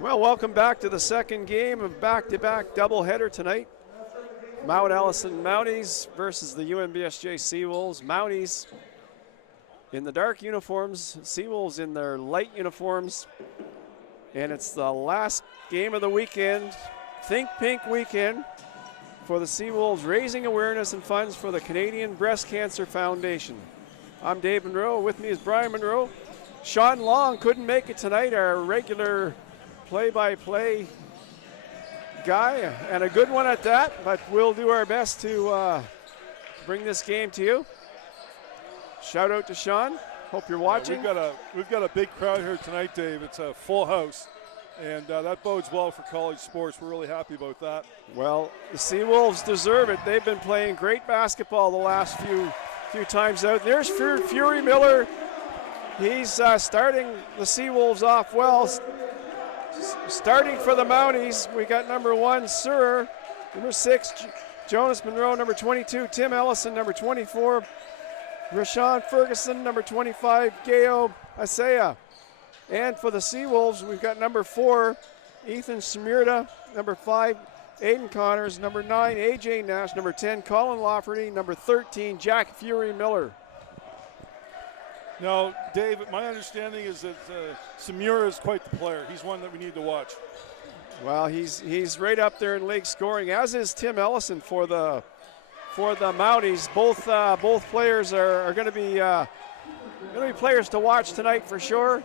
Well, welcome back to the second game of back-to-back doubleheader tonight. Mount Allison Mounties versus the UNBSJ Seawolves. Mounties in the dark uniforms, Seawolves in their light uniforms. And it's the last game of the weekend, Think Pink weekend, for the Seawolves, raising awareness and funds for the Canadian Breast Cancer Foundation. I'm Dave Monroe. With me is Brian Monroe. Sean Long couldn't make it tonight, our regular play-by-play guy, and a good one at that, but we'll do our best to bring this game to you. Shout out to Sean. Hope you're watching. We've got a big crowd here tonight, Dave. It's a full house, and that bodes well for college sports. We're really happy about that. Well, the Seawolves deserve it. They've been playing great basketball the last few times out. There's Fury Miller. He's starting the Seawolves off well. Starting for the Mounties, we got number 1, Surer, number 6, Jonas Monroe, number 22, Tim Ellison, number 24, Rashawn Ferguson, number 25, Gayo Asaya. And for the Seawolves, we've got number 4, Ethan Smirda, number 5, Aiden Connors, number 9, AJ Nash, number 10, Colin Lafferty, number 13, Jack Fury Miller. Now, Dave, my understanding is that Samura is quite the player. He's one that we need to watch. Well, he's right up there in league scoring, as is Tim Ellison for the Mounties. Both players are going to be players to watch tonight for sure.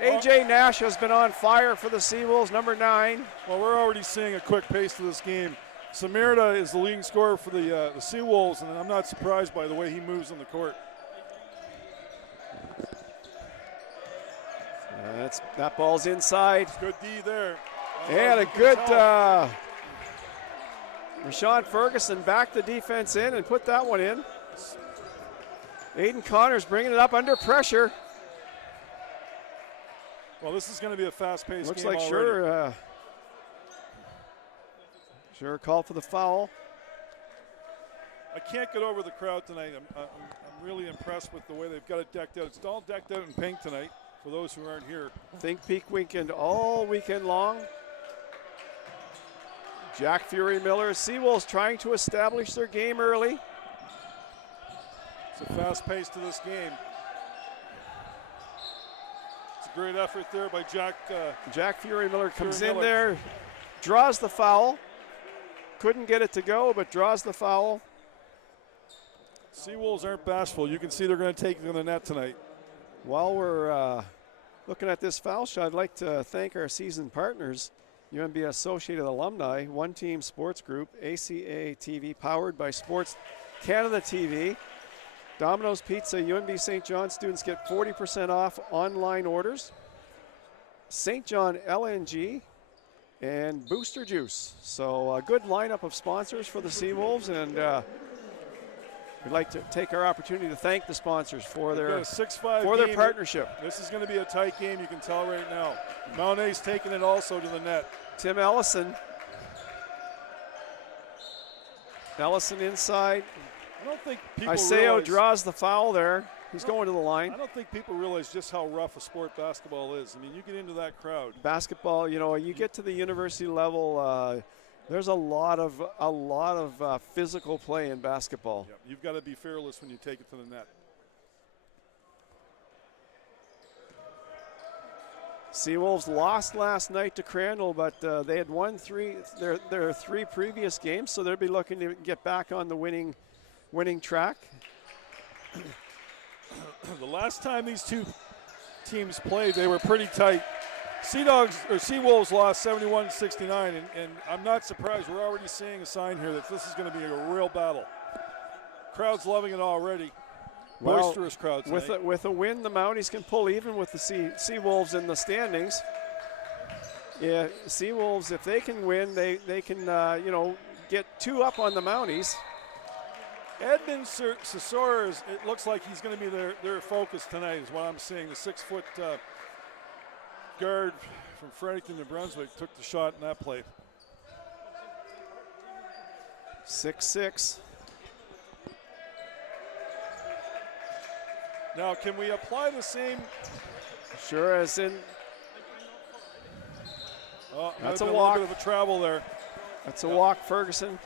AJ Nash has been on fire for the Seawolves, number 9. Well, we're already seeing a quick pace to this game. Samirda is the leading scorer for the Seawolves, and I'm not surprised by the way he moves on the court. That ball's inside. Good D there. And a good Rashawn Ferguson backed the defense in and put that one in. Aiden Connors bringing it up under pressure. Well, this is going to be a fast-paced game. Looks like already. Sure called for the foul. I can't get over the crowd tonight. I'm really impressed with the way they've got it decked out. It's all decked out in pink tonight. For those who aren't here. Think Peak weekend all weekend long. Jack Fury Miller, Seawolves trying to establish their game early. It's a fast pace to this game. It's a great effort there by Jack. Jack Fury Miller comes in there, draws the foul. Couldn't get it to go, but draws the foul. Seawolves aren't bashful. You can see they're going to take it to the net tonight. While we're looking at this foul shot, I'd like to thank our season partners, UNB Associated Alumni, One Team Sports Group, ACAA TV, powered by Sports Canada TV, Domino's Pizza, UNB St. John students get 40% off online orders, St. John LNG, and Booster Juice. So a good lineup of sponsors for the Seawolves, and we'd like to take our opportunity to thank the sponsors for their partnership. This is going to be a tight game, you can tell right now. Mounet's taking it also to the net. Tim Ellison. Ellison inside. I don't think people Isaiah draws the foul there. He's going to the line. I don't think people realize just how rough a sport basketball is. I mean, you get into that crowd. Basketball, you get to the university level, there's a lot of physical play in basketball. Yep. You've got to be fearless when you take it to the net. Seawolves lost last night to Crandall, but they had won their 3 previous games, so they'll be looking to get back on the winning track. The last time these two teams played, they were pretty tight. Seawolves lost 71-69, and I'm not surprised. We're already seeing a sign here that this is going to be a real battle. Crowd's loving it already. Boisterous crowd tonight. With a win, the Mounties can pull even with the Seawolves in the standings. Yeah, Seawolves, if they can win, they can get 2 up on the Mounties. Edmund Sisora, it looks like he's going to be their focus tonight, is what I'm seeing. The 6-foot guard from Fredericton, New Brunswick, took the shot in that play. 6'6". Now, can we apply the same? Sure, as in Oh, that's a little walk. bit of a travel there. That's a walk, Ferguson.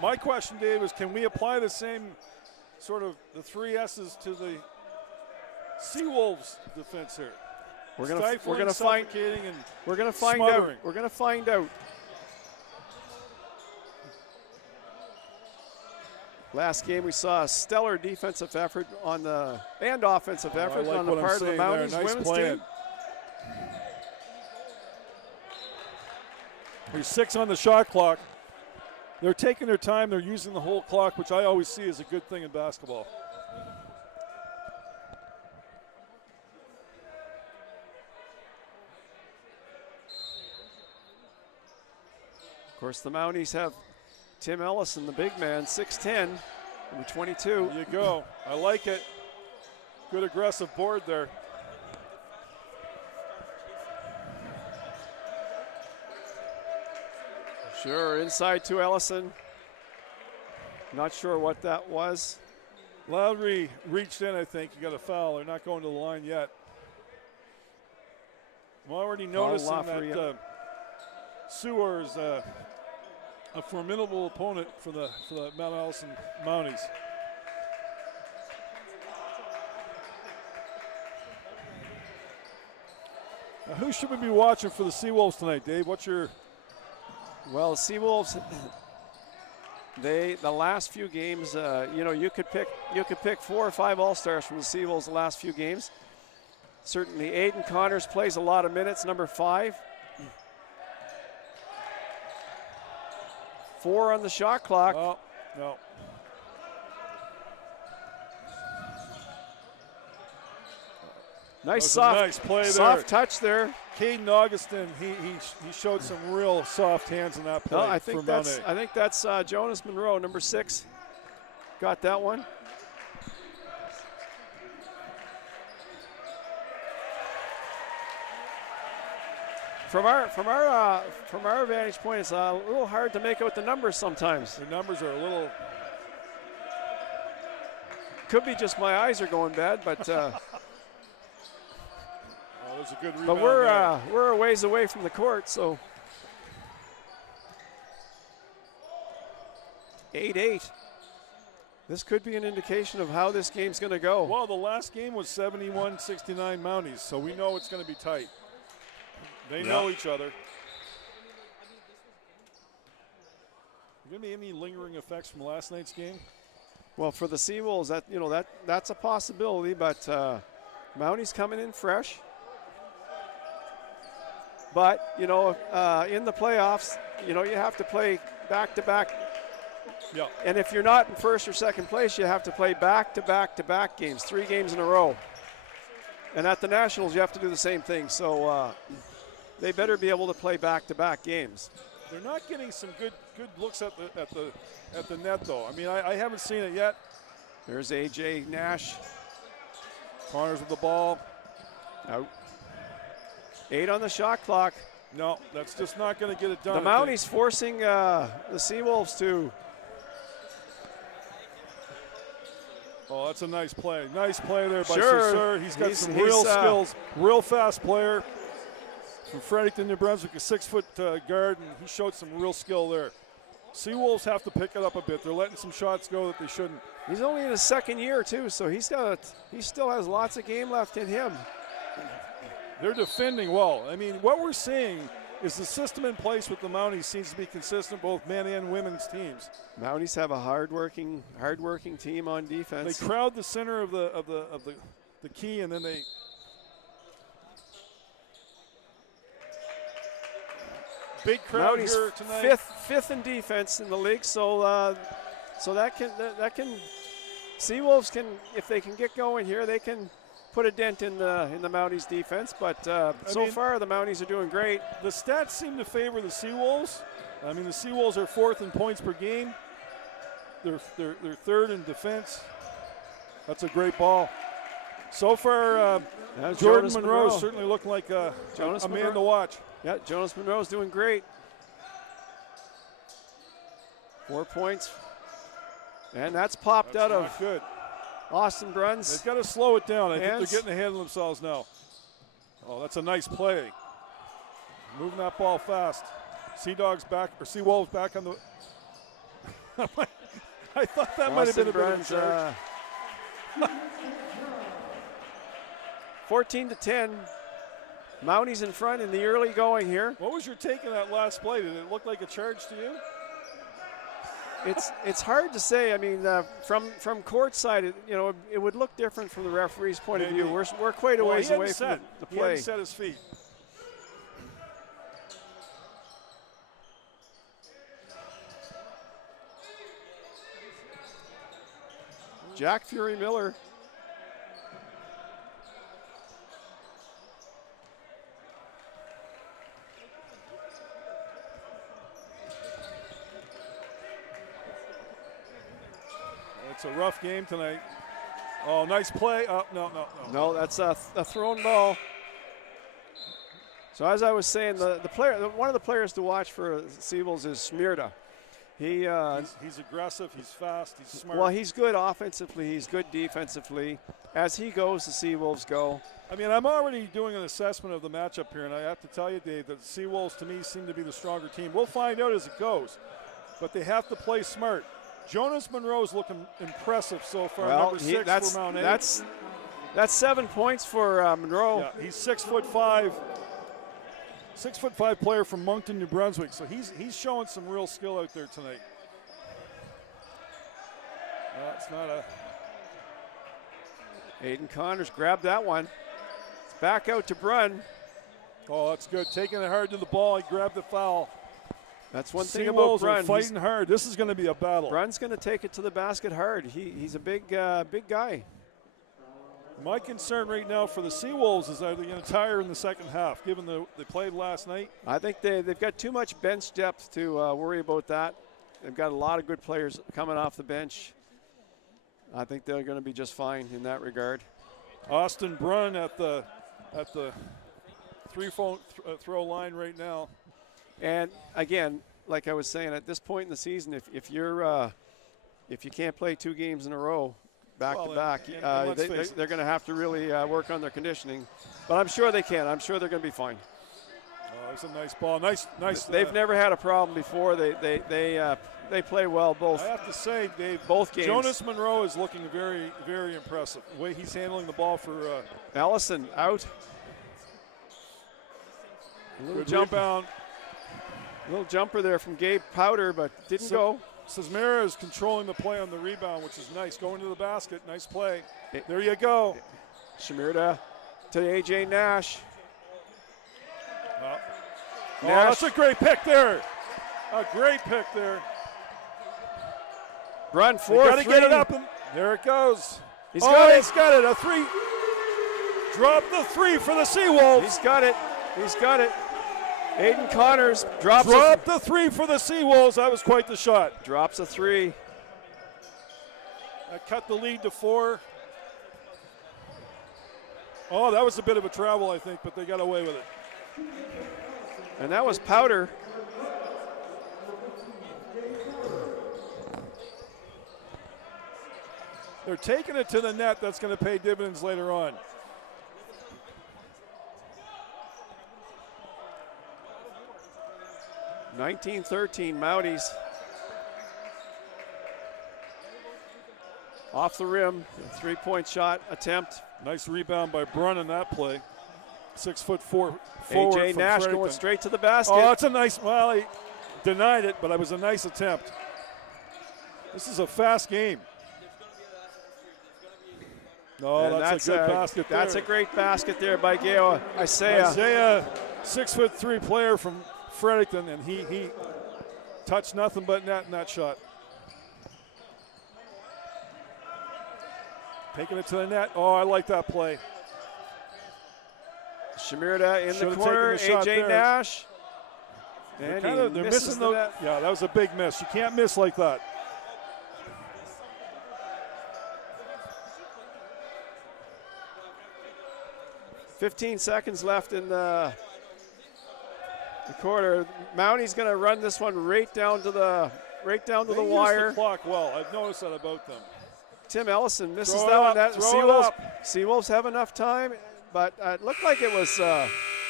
My question, Dave, is can we apply the same sort of the 3 S's to the Seawolves defense here? We're gonna find. Suffocating, and We're gonna find smothering. out. We're gonna find out. Last game we saw a stellar defensive effort and offensive effort I like on the what part I'm of the saying Mounties there. Nice women's plan. team. There's 6 on the shot clock. They're taking their time. They're using the whole clock, which I always see as a good thing in basketball. Of course, the Mounties have Tim Ellison, the big man, 6'10", number 22. There you go. I like it. Good aggressive board there. Sure, inside to Ellison. Not sure what that was. Lowry reached in, I think. You got a foul. They're not going to the line yet. I'm already noticing that Seward is a formidable opponent for the Mount Allison Mounties. Now, who should we be watching for the Seawolves tonight, Dave? What's your... Well, the Seawolves, the last few games, you could pick 4 or 5 All-Stars from the Seawolves the last few games. Certainly, Aiden Connors plays a lot of minutes, number 5. 4 on the shot clock. Oh, no. Nice play there. Soft touch there. Caden Augustin, he showed some real soft hands in that play. No, I think that's Jonas Monroe, number 6. Got that one. From our vantage point, it's a little hard to make out the numbers sometimes. The numbers are a little. Could be just my eyes are going bad, but. There's a good rebound. But we're a ways away from the court, so. 8-8. This could be an indication of how this game's going to go. Well, the last game was 71-69 Mounties, so we know it's going to be tight. They know each other. Going to be any lingering effects from last night's game? Well, for the Seawolves, that's a possibility, but Mounties coming in fresh. But in the playoffs, you have to play back-to-back. Yeah. And if you're not in first or second place, you have to play back-to-back-to-back games, 3 games in a row. And at the Nationals, you have to do the same thing. So they better be able to play back-to-back games. They're not getting some good looks at the net, though. I mean, I haven't seen it yet. There's AJ Nash. Connors with the ball. Out. 8 on the shot clock. No, that's just not going to get it done. The Mounties forcing the Seawolves to. Oh, that's a nice play. Nice play there by Sure. Saussure. He's got some real skills. Real fast player from Fredericton, New Brunswick, a 6-foot guard, and he showed some real skill there. Seawolves have to pick it up a bit. They're letting some shots go that they shouldn't. He's only in his second year, too, so he still has lots of game left in him. They're defending well. I mean, what we're seeing is the system in place with the Mounties seems to be consistent, both men and women's teams. Mounties have a hard-working team on defense. They crowd the center of the key, and then they. Big crowd Mounties here tonight. Fifth in defense in the league, so that can Seawolves can, if they can get going here, they can put a dent in the Mounties defense. But so far the Mounties are doing great. The stats seem to favor the Seawolves. I mean, the Seawolves are 4th in points per game. They're 3rd in defense. That's a great ball. So far, Jordan Monroe certainly looked like a man to watch. Yeah, Jonas Monroe's doing great. 4 points. And that's popped out of good. Austin Bruns. They've got to slow it down. I think they're getting ahead of themselves now. Oh, that's a nice play. Moving that ball fast. Sea Dogs back, or Sea Wolves back on the. I thought that might have been a bit of a charge. 14-10. Mounties in front in the early going here. What was your take on that last play? Did it look like a charge to you? It's hard to say. I mean, from court side, it would look different from the referee's point of view. We're quite a ways away from the play. He hadn't set his feet. Jack Fury Miller. It's a rough game tonight. Oh, nice play. Oh, no. No, that's a thrown ball. So as I was saying, one of the players to watch for Seawolves is Smirda. He's aggressive. He's fast. He's smart. Well, he's good offensively. He's good defensively. As he goes, the Seawolves go. I mean, I'm already doing an assessment of the matchup here, and I have to tell you, Dave, that the Seawolves to me seem to be the stronger team. We'll find out as it goes, but they have to play smart. Jonas Monroe's looking impressive so far. Well, number 6 for Mount A. That's 7 points for Monroe. Yeah, he's 6'5". 6'5" player from Moncton, New Brunswick. So he's showing some real skill out there tonight. It's not a. Aiden Connors grabbed that one. It's back out to Brunn. Oh, that's good. Taking it hard to the ball. He grabbed the foul. That's one thing about Seawolves Brunn. are fighting hard. This is going to be a battle. Brunn's going to take it to the basket hard. He's a big guy. My concern right now for the Seawolves is that they're going to tire in the second half, given they played last night. I think they've got too much bench depth to worry about that. They've got a lot of good players coming off the bench. I think they're going to be just fine in that regard. Austin Brunn at the throw line right now. And again, like I was saying, at this point in the season, if you can't play 2 games in a row, back to back, they're going to have to really work on their conditioning. But I'm sure they can. I'm sure they're going to be fine. Oh, that's a nice ball. Nice. They've never had a problem before. They play well both. I have to say, Dave, both games. Jonas Monroe is looking very, very impressive. The way he's handling the ball for Allison out. Little jumper there from Gabe Powder, but didn't go. Sismera is controlling the play on the rebound, which is nice. Going to the basket. Nice play. There you go. Shamirda to A.J. Nash. Oh, that's a great pick there. A great pick there. Run 4-3. Got to get it up, and there it goes. He's got it. A 3. Drop the 3 for the Seawolves. He's got it. Aiden Connors dropped the 3 for the Seawolves. That was quite the shot. Drops a 3. That cut the lead to 4. Oh, that was a bit of a travel, I think, but they got away with it. And that was Powder. They're taking it to the net. That's going to pay dividends later on. (19-13) Mounties. Off the rim, 3-point shot attempt. Nice rebound by Brunn in that play. 6'4" forward. A.J. Nash going straight to the basket. Oh, that's a nice. Well, he denied it, but it was a nice attempt. This is a fast game. Oh, that's a good basket there. That's a great basket there by Gail Isaiah. Isaiah, 6'3" player from Fredericton, and he touched nothing but net in that shot. Taking it to the net. Oh, I like that play. Shamirda in the corner. A.J. Nash. And they're missing the net. Yeah, that was a big miss. You can't miss like that. .15 seconds left in the quarter. Mounty's going to run this one right down to the wire. The clock well. I've noticed that about them. Tim Ellison misses that one. Seawolves have enough time, but it looked like it was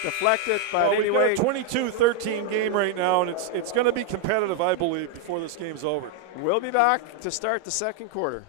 deflected, but well, anyway. We've got a 22-13 game right now, and it's going to be competitive, I believe, before this game's over. We'll be back to start the second quarter.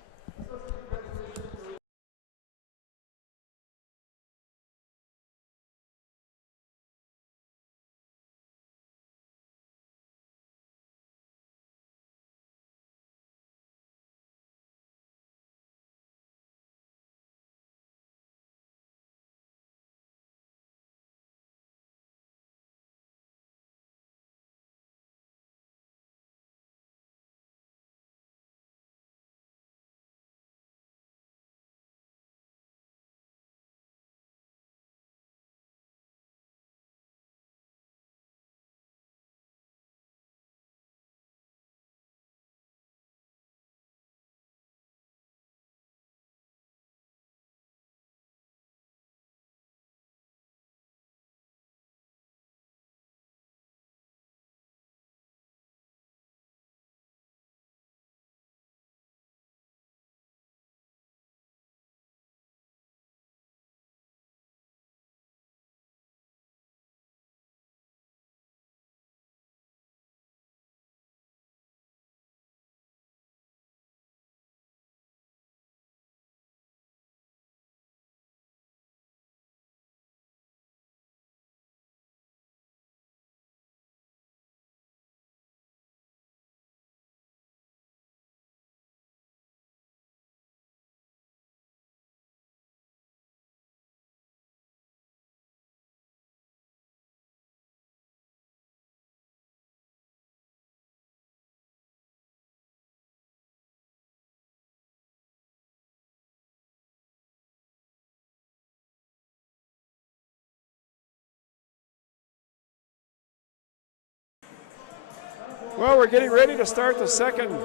Well, we're getting ready to start the second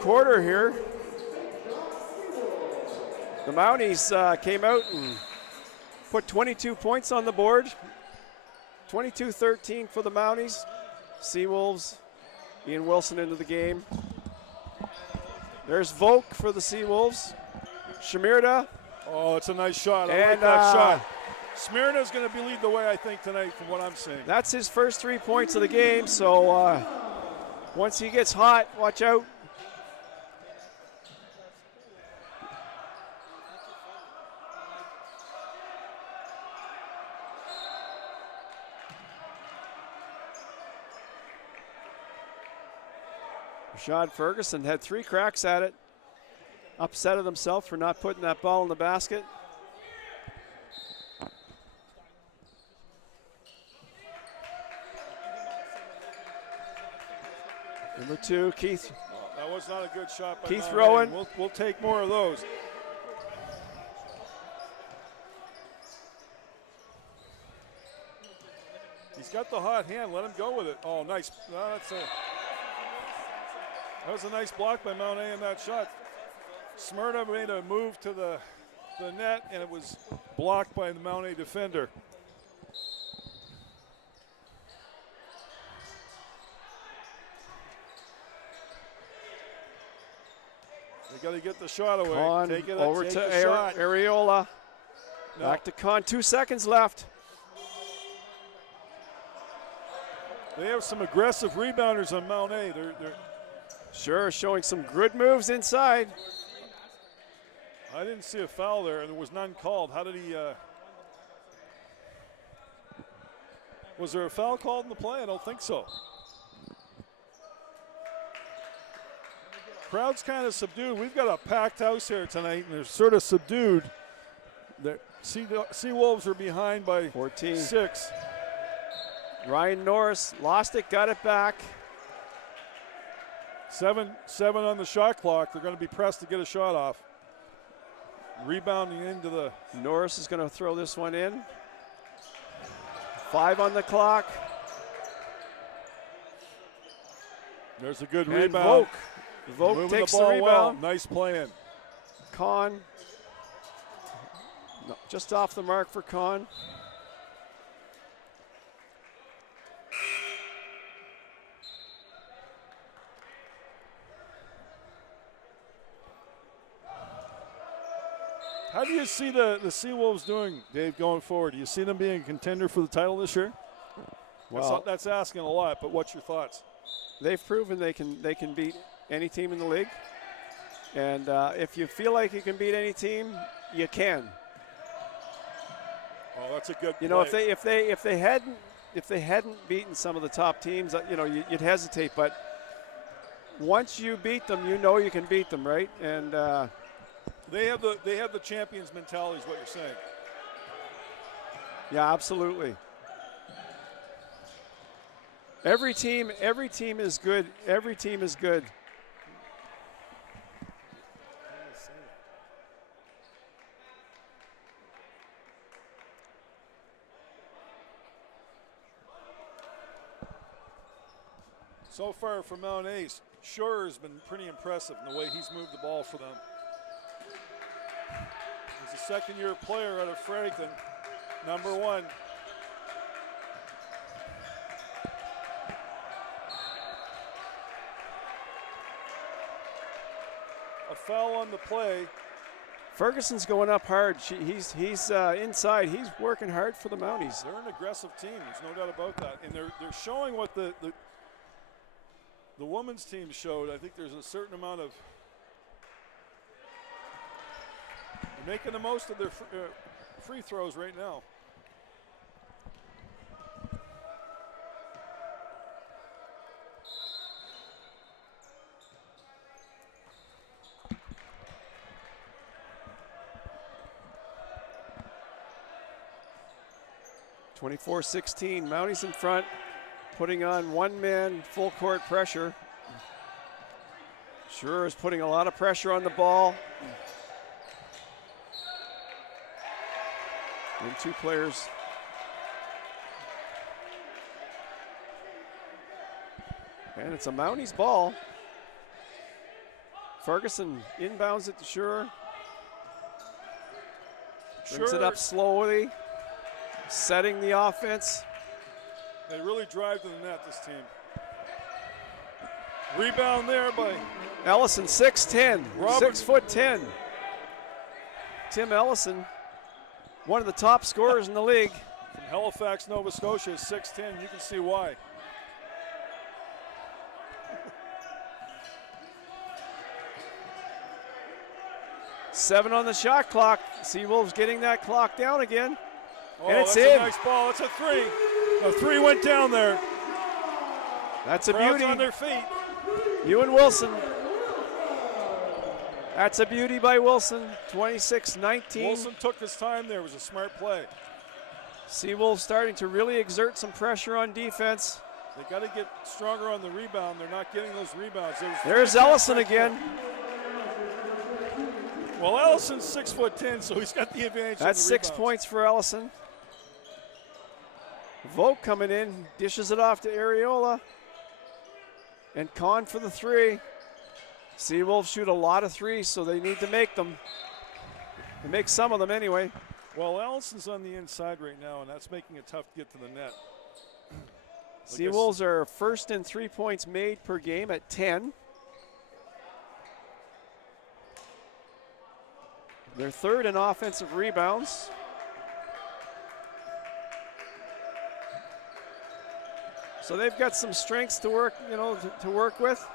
quarter here. The Mounties came out and put 22 points on the board. 22-13 for the Mounties. Seawolves, Ian Wilson into the game. There's Volk for the Seawolves. Shamirda. Oh, it's a nice shot. I like that shot. Smyrna's going to lead the way, I think, tonight from what I'm seeing. That's his first 3 points of the game, so once he gets hot, watch out. Rashad Ferguson had 3 cracks at it. Upset at himself for not putting that ball in the basket. Number 2, Keith. That was not a good shot by Keith Mount Rowan. Maine. We'll take more of those. He's got the hot hand. Let him go with it. Oh, nice. No, that was a nice block by Mount A in that shot. Smyrna made a move to the net, and it was blocked by the Mount A defender. They got to get the shot away. Con take it over take to the shot. Areola. No. Back to Con. 2 seconds left. They have some aggressive rebounders on Mount A. They're Sure, showing some good moves inside. I didn't see a foul there, and there was none called. How did he? Was there a foul called in the play? I don't think so. Crowd's kind of subdued. We've got a packed house here tonight, and they're sort of subdued. The Seawolves are behind by 14. 6. Ryan Norris lost it, got it back. 7 on the shot clock. They're going to be pressed to get a shot off. Rebounding into the. Norris is going to throw this one in. 5 on the clock. There's a good And rebound. Volk Moving takes the the ball rebound. well. Nice playing. Con. No, just off the mark for Con. How do you see the Seawolves doing, Dave, going forward? Do you see them being a contender for the title this year? Well, that's asking a lot, but what's your thoughts? They've proven they can beat any team in the league. And if you feel like you can beat any team, you can. Oh, that's a good. You know, if they hadn't beaten some of the top teams, you know, you'd hesitate. But once you beat them, you know you can beat them, right? And they have the champions mentality, is what you're saying. Yeah, absolutely. Every team is good. Every team is good. So far from Mount Ace, Shore has been pretty impressive in the way he's moved the ball for them. He's a second-year player out of Fredericton, number 1. A foul on the play. Ferguson's going up hard. He's inside. He's working hard for the Mounties. They're an aggressive team. There's no doubt about that. And they're showing what the women's team showed. I think there's a certain amount of they're making the most of their free throws right now. (24-16). Mounties in front, putting on one-man full court pressure. Sure is putting a lot of pressure on the ball. And 2 players. And it's a Mounties ball. Ferguson inbounds it to Sure. Brings it up slowly, setting the offense. They really drive to the net, this team. Rebound there by Ellison, 6'10", Robert. 6'10". Tim Ellison, one of the top scorers in the league. From Halifax, Nova Scotia, 6'10". You can see why. Seven on the shot clock. Seawolves getting that clock down again. Oh, and it's that's in. a nice ball. It's a 3. A 3 went down there. That's a Crowd's beauty. on their feet. Ewan Wilson. That's a beauty by Wilson. 26-19. Wilson took his time there. It was a smart play. Seawolves starting to really exert some pressure on defense. They got to get stronger on the rebound. They're not getting those rebounds. There's Ellison again. Well, Ellison's 6'10", so he's got the advantage. That's on the 6 rebounds. points for Ellison. Vogt coming in, dishes it off to Areola. And Kahn for the 3. Seawolves shoot a lot of threes, so they need to make them. They make some of them anyway. Well, Ellison's on the inside right now, and that's making it tough to get to the net. Seawolves are first in 3 points made per game at 10. They're third in offensive rebounds. So they've got some strengths to work, to work with.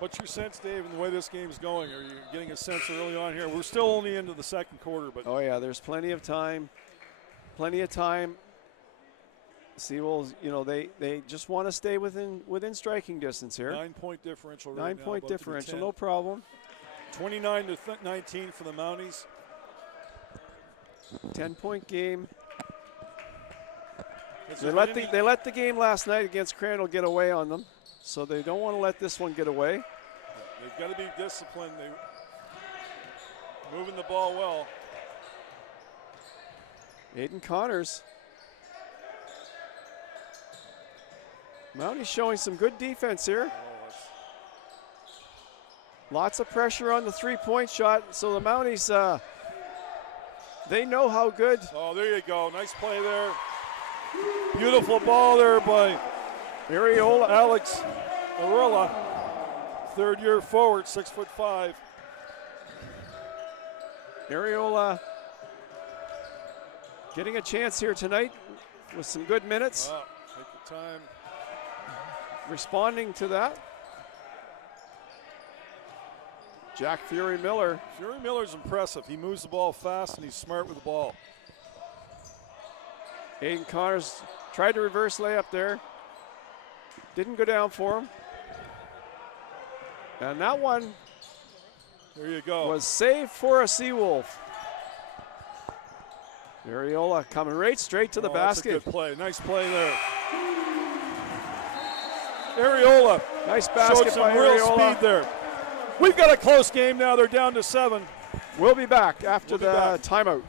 What's your sense, Dave, in the way this game's going? Are you getting a sense early on here? We're still only into the second quarter, but Oh yeah, there's plenty of time. Plenty of time. Seawolves, they just want to stay within striking distance here. 9-point differential right now. 9 point about to be differential, 10. no problem. 29-19 for the Mounties. 10-point game. Has They there been let the game last night against Crandall get away on them, so they don't want to let this one get away. They've got to be disciplined. They're moving the ball well. Aiden Connors. Mounties showing some good defense here. Lots of pressure on the 3-point shot, so the Mounties, they know how good. Oh, there you go. Nice play there. Beautiful ball there by Areola. Alex Arilla, third-year forward, 6'5". Areola getting a chance here tonight with some good minutes. Wow, take the time. Responding to that. Jack Fury Miller. Fury Miller's impressive. He moves the ball fast and he's smart with the ball. Aiden Connors tried to reverse layup there. Didn't go down for him. And that one There you go. was saved for a Seawolf. Areola coming right straight to the basket. That's a good play. Nice play there. Areola. Nice basket showed some by real Areola. speed there. We've got a close game now. They're down to 7. We'll be back after the timeout.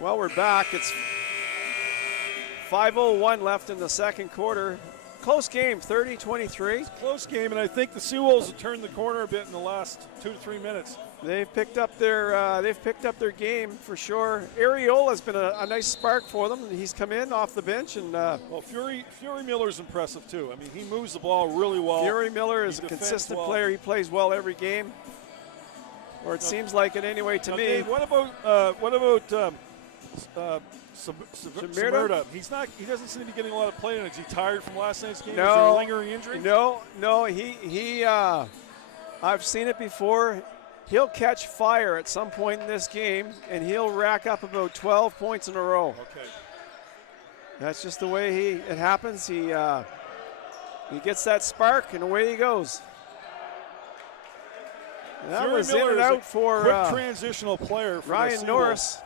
Well, we're back. It's 5:01 left in the second quarter. Close game, 30-23. Close game, and I think the Seawolves have turned the corner a bit in the last 2 to 3 minutes. They've picked up their game for sure. Areola's been a nice spark for them. He's come in off the bench and well, Fury Miller's impressive too. I mean, he moves the ball really well. Fury Miller is a consistent player. He plays well every game, or it seems like it anyway to me. Dave, what about Samirda? He doesn't seem to be getting a lot of play. Is he tired from last night's game? No, is there a lingering injury? No. He I've seen it before. He'll catch fire at some point in this game, and he'll rack up about 12 points in a row. Okay. That's just the way it happens. He gets that spark, and away he goes. And that Fury was Miller in and is out a for quick transitional player for Ryan the Norris.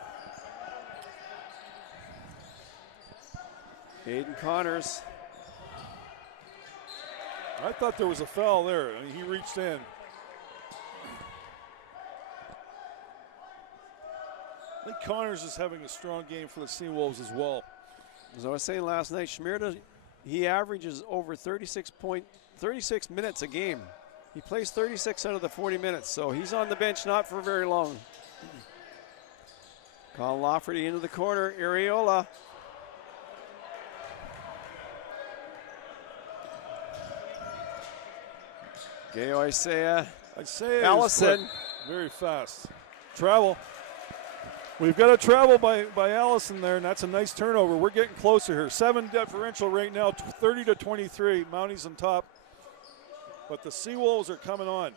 Aiden Connors. I thought there was a foul there. I mean, he reached in. I think Connors is having a strong game for the Seawolves as well. As I was saying last night, Schmierda, he averages over 36 minutes a game. He plays 36 out of the 40 minutes, so he's on the bench not for very long. Colin Lafferty into the corner, Areola. Gayo Isaiah Allison. Very fast. Travel. We've got a travel by Allison there, and that's a nice turnover. We're getting closer here. 7 differential right now, 30-23. Mounties on top. But the Seawolves are coming on.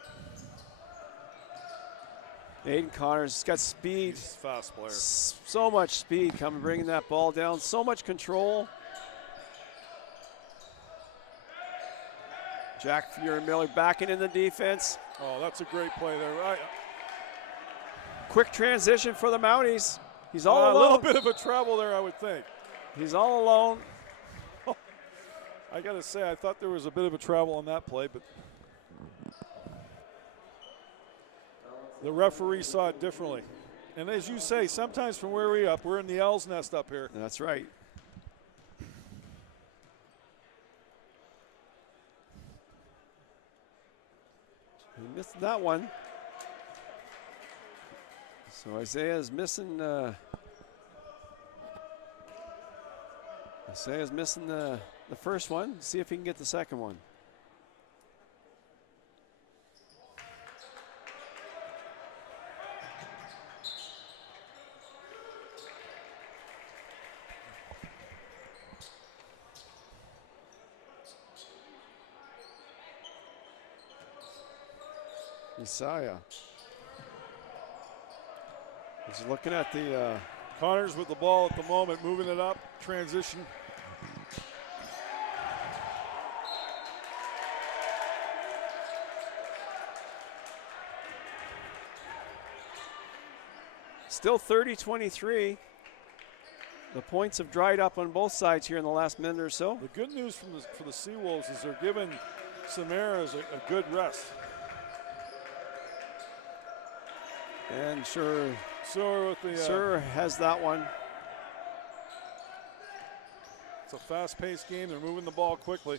Aiden Connors has got speed. He's a fast player. So much speed coming, bringing that ball down. So much control. Jack Fury Miller backing in the defense. Oh, that's a great play there. Quick transition for the Mounties. He's all alone. A little bit of a travel there, I would think. He's all alone. I got to say, I thought there was a bit of a travel on that play, but the referee saw it differently. And as you say, sometimes from where we're in the L's nest up here. That's right. He missed that one. So Isaiah's missing the first one. See if he can get the second one. Isaiah. He's looking at the Connors with the ball at the moment, moving it up, transition. still 30-23. The points have dried up on both sides here in the last minute or so. The good news for the Seawolves is they're giving Samaras a good rest. And Sure has that one. It's a fast-paced game. They're moving the ball quickly.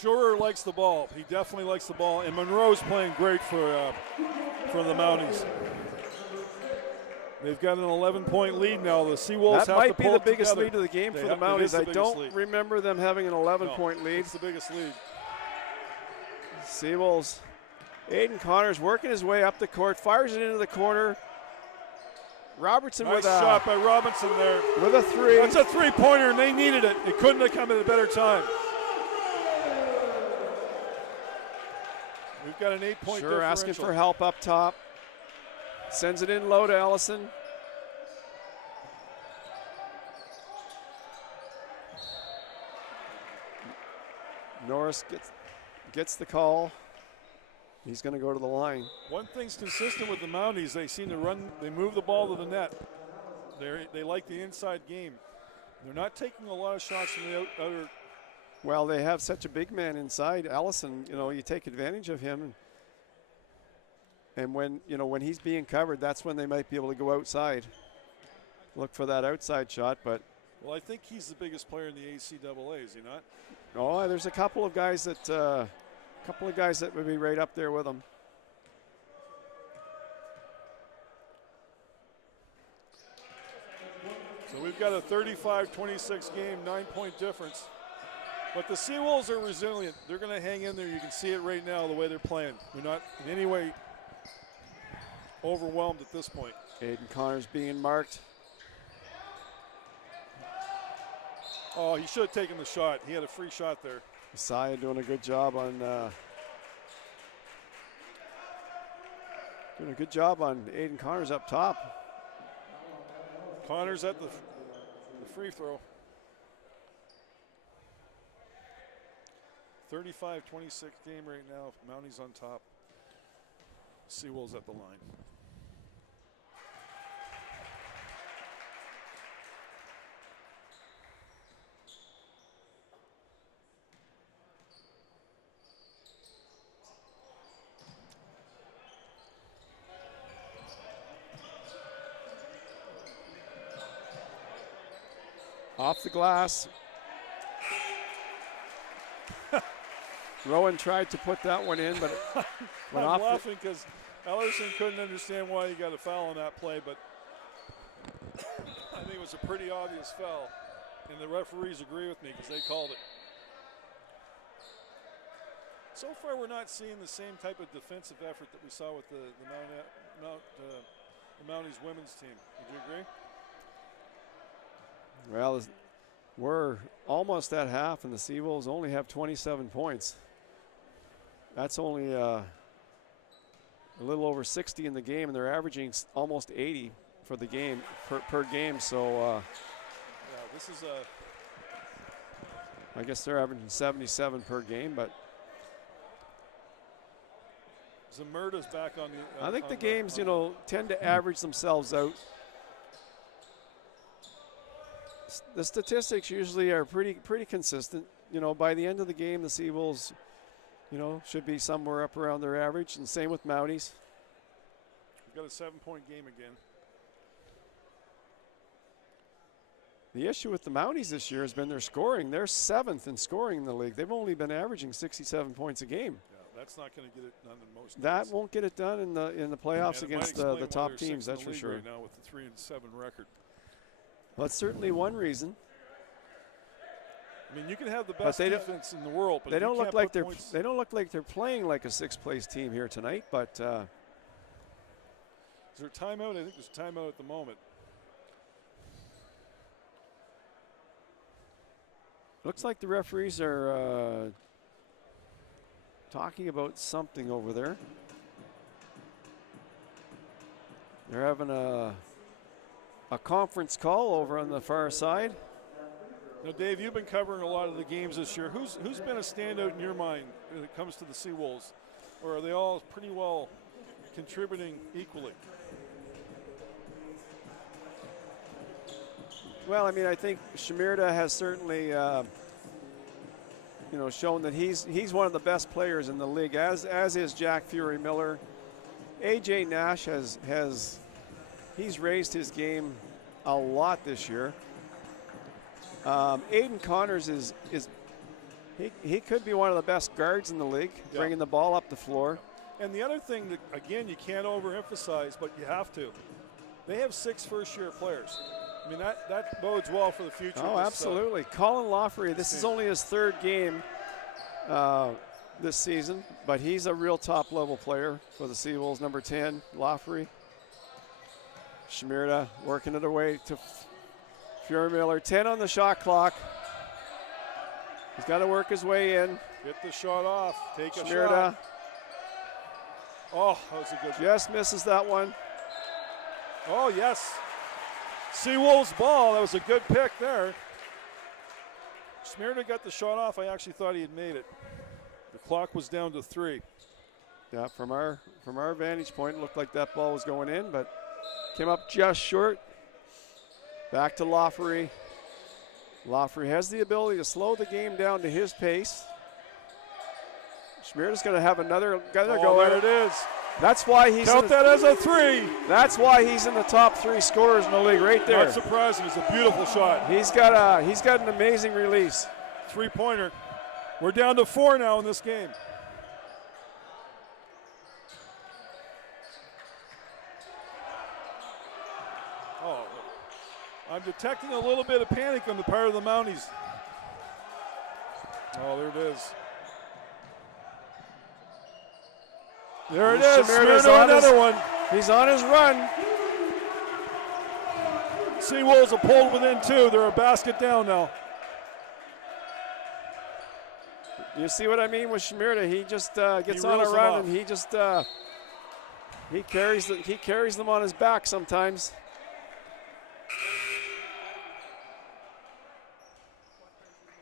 Sure likes the ball. He definitely likes the ball. And Monroe's playing great for the Mounties. They've got an 11-point lead now. The Seawolves that have might to be pull the it biggest together. lead of the game for the Mounties. I don't remember them having an 11-point lead. It's the biggest lead. Seawolves. Aiden Connors working his way up the court, fires it into the corner. Robertson nice with a shot by Robinson there. With a three. That's a three-pointer, and they needed it. It couldn't have come at a better time. We've got an 8-point differential. Asking for help up top. Sends it in low to Ellison. Norris gets the call. He's going to go to the line. One thing's consistent with the Mounties, they seem to run, they move the ball to the net. They like the inside game. They're not taking a lot of shots from the outer. Well, they have such a big man inside. Ellison, you take advantage of him. And when he's being covered, that's when they might be able to go outside. Look for that outside shot, but. Well, I think he's the biggest player in the ACAA, is he not? Oh, there's a couple of guys that would be right up there with him. So we've got a 35-26 game, 9-point difference. But the Seawolves are resilient. They're going to hang in there. You can see it right now the way they're playing. They're not in any way overwhelmed at this point. Aiden Connors being marked. Oh, he should have taken the shot. He had a free shot there. Messiah doing a good job on Aiden Connors up top. Connors at the free throw. 35-26 game right now. Mounties on top. Seawolves at the line. Off the glass. Rowan tried to put that one in, but went I'm off. laughing because Ellerson couldn't understand why he got a foul on that play, but I think it was a pretty obvious foul, and the referees agree with me because they called it. So far, we're not seeing the same type of defensive effort that we saw with the Mounties women's team. Would you agree? Well, we're almost at half, and the Seawolves only have 27 points. That's only a little over 60 in the game, and they're averaging almost 80 for the game per game. So, yeah, this is I guess they're averaging 77 per game, but Zamurda's back on the. I think the games, tend to average themselves out. The statistics usually are pretty consistent. By the end of the game, the Seawolves, should be somewhere up around their average, and same with Mounties. We've got a 7-point game again. The issue with the Mounties this year has been their scoring. They're 7th in scoring in the league. They've only been averaging 67 points a game. Yeah, that's not going to get it done in most. That games. Won't get it done in the playoffs against the top teams. That's for sure. Right now with the 3-7 record. Well, that's certainly one reason. I mean, you can have the best defense in the world, but they don't look like points. They don't look like they're playing like a 6th-place team here tonight. But is there a timeout? I think there's a timeout at the moment. Looks like the referees are talking about something over there. They're having a conference call over on the far side. Now, Dave, you've been covering a lot of the games this year. Who's been a standout in your mind when it comes to the Seawolves? Or are they all pretty well contributing equally? Well, I mean, I think Shimirda has certainly, shown that he's one of the best players in the league, as is Jack Fury Miller. AJ Nash he's raised his game a lot this year. Aiden Connors he could be one of the best guards in the league, bringing the ball up the floor. And the other thing that, again, you can't overemphasize, but you have to, they have 6 first-year players. I mean, that bodes well for the future. Oh, absolutely. Colin Lawfrey, this is only his 3rd game this season, but he's a real top-level player for the Seawolves. Number 10, Lawfrey. Shimirda working it away to Fury Miller. 10 on the shot clock. He's got to work his way in. Get the shot off. Take a Shimirda. shot. Oh, that was a good. Just misses that one. Oh, yes. Seawolves ball. That was a good pick there. Shimirda got the shot off. I actually thought he had made it. The clock was down to 3. Yeah, from our vantage point, it looked like that ball was going in, but came up just short. Back to Lawfrey. Lawfrey has the ability to slow the game down to his pace. Shimirda's going to have another go at it is. That's why he's count that as a 3. That's why he's in the top 3 scorers in the league, right there. Not surprising. It's a beautiful shot. He's got an amazing release. 3-pointer. We're down to 4 now in this game. Oh, I'm detecting a little bit of panic on the part of the Mounties. Oh, there it is. There it is. Shimirda's on another one. He's on his run. Seawolves are pulled within 2. They're a basket down now. You see what I mean with Shimirda? He just gets on a reels them run off. and he just he carries them on his back sometimes.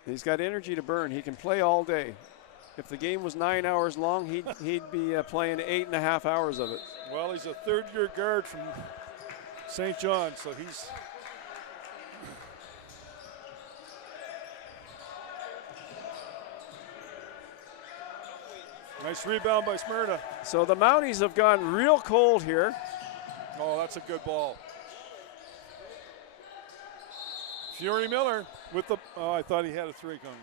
He's got energy to burn. He can play all day. If the game was 9 hours long, he'd be playing 8.5 hours of it. Well, he's a 3rd-year guard from St. John, so he's. Nice rebound by Smyrna. So the Mounties have gone real cold here. Oh, that's a good ball. Fury Miller with the. Oh, I thought he had a 3 coming.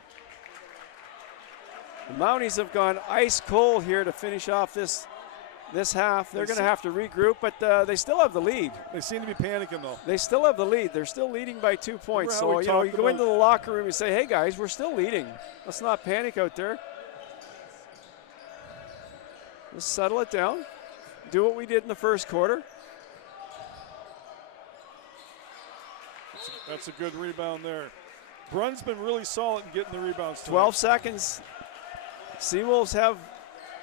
The Mounties have gone ice cold here to finish off this half. They're going to have to regroup, but they still have the lead. They seem to be panicking, though. They still have the lead. They're still leading by 2 points. So, you go into the locker room and say, hey, guys, we're still leading. Let's not panic out there. Let's settle it down. Do what we did in the first quarter. That's a good rebound there. Brun's been really solid in getting the rebounds tonight. 12 seconds. Seawolves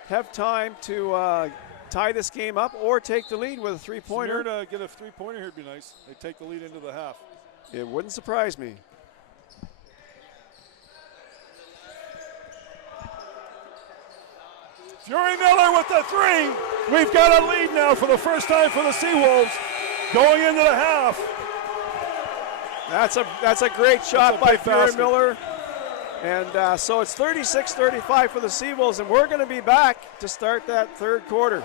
have time to tie this game up or take the lead with a 3-pointer. To get a 3-pointer here would be nice. They take the lead into the half. It wouldn't surprise me. Fury Miller with the 3. We've got a lead now for the first time for the Seawolves going into the half. That's a great shot by Fury Miller. And so it's 36-35 for the Seawolves, and we're going to be back to start that 3rd quarter.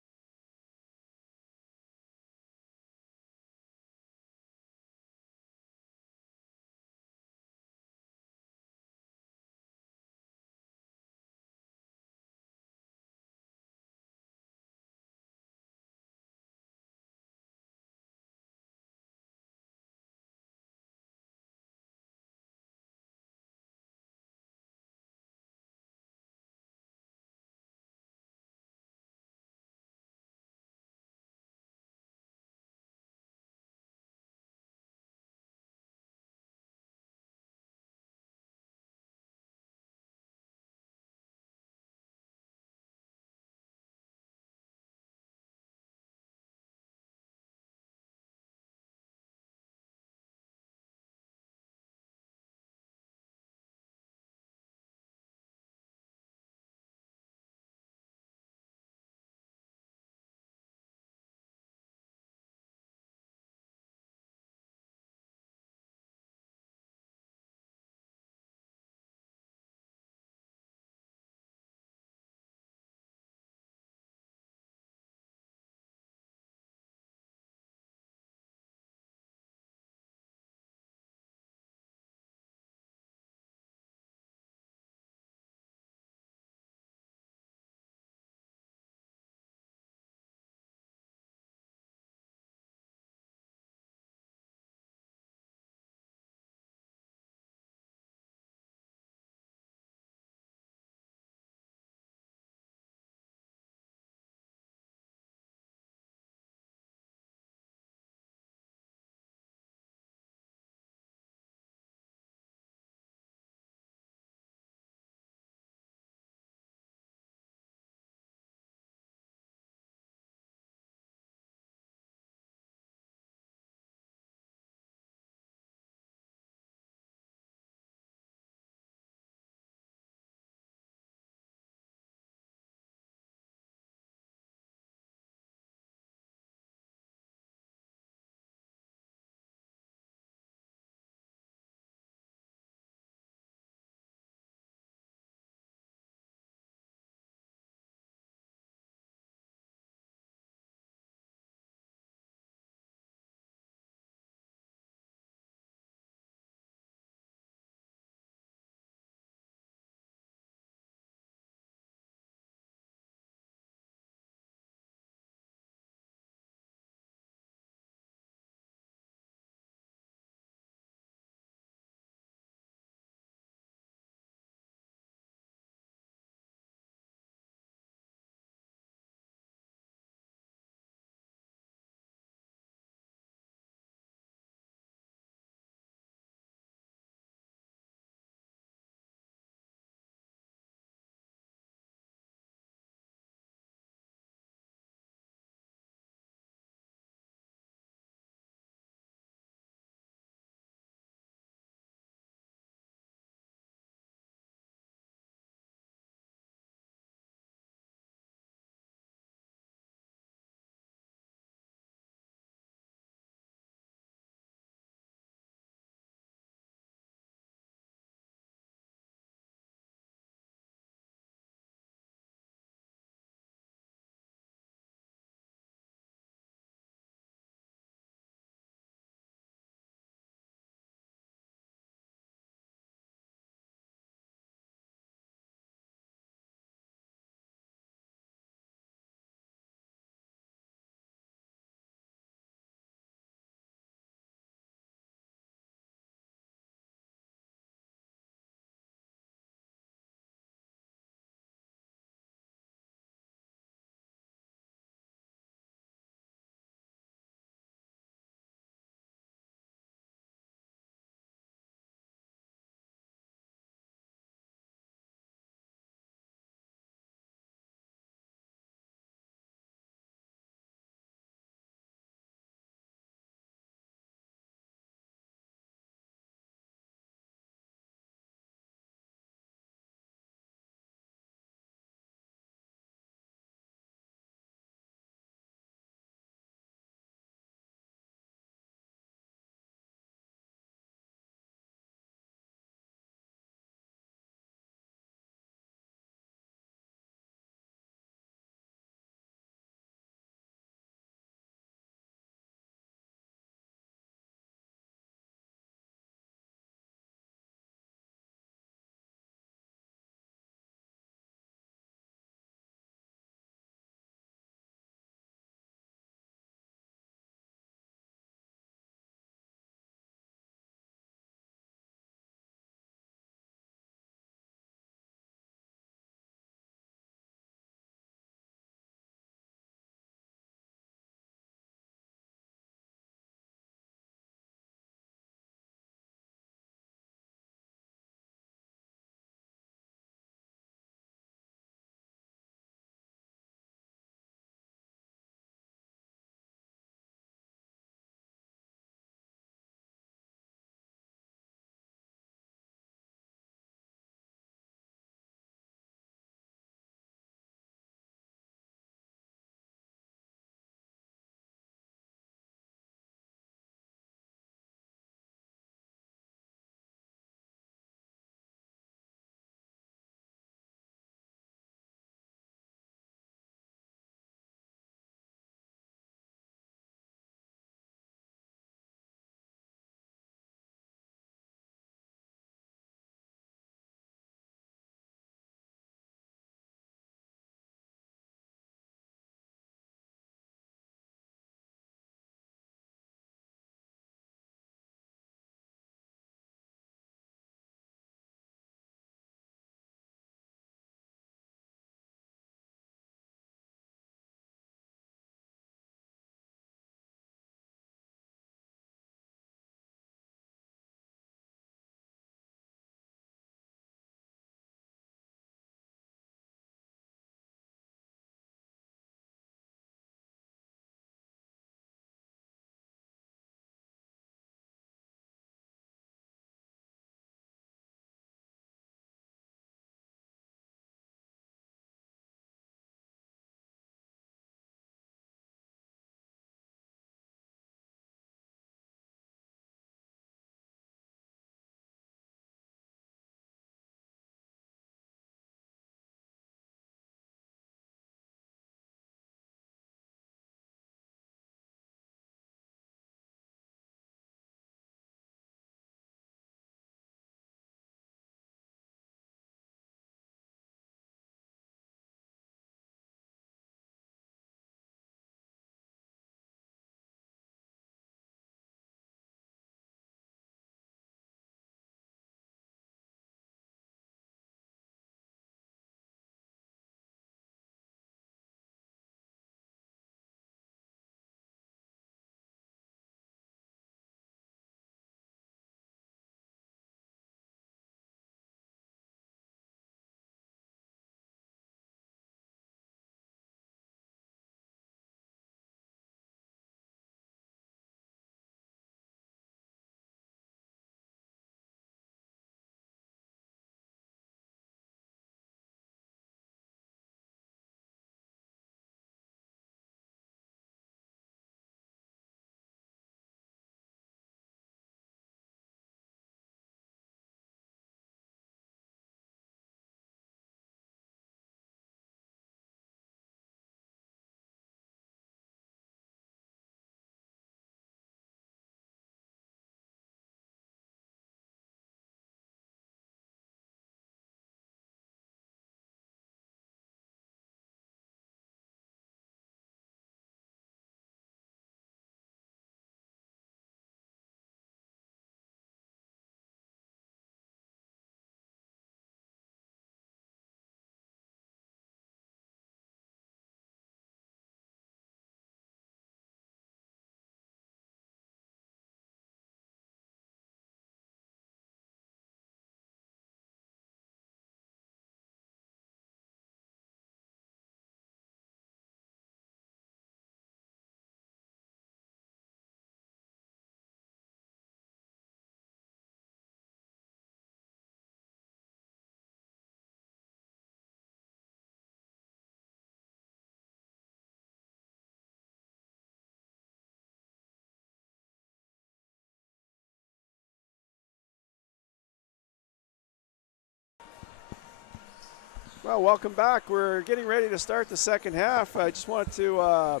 Well, welcome back. We're getting ready to start the second half. I just wanted to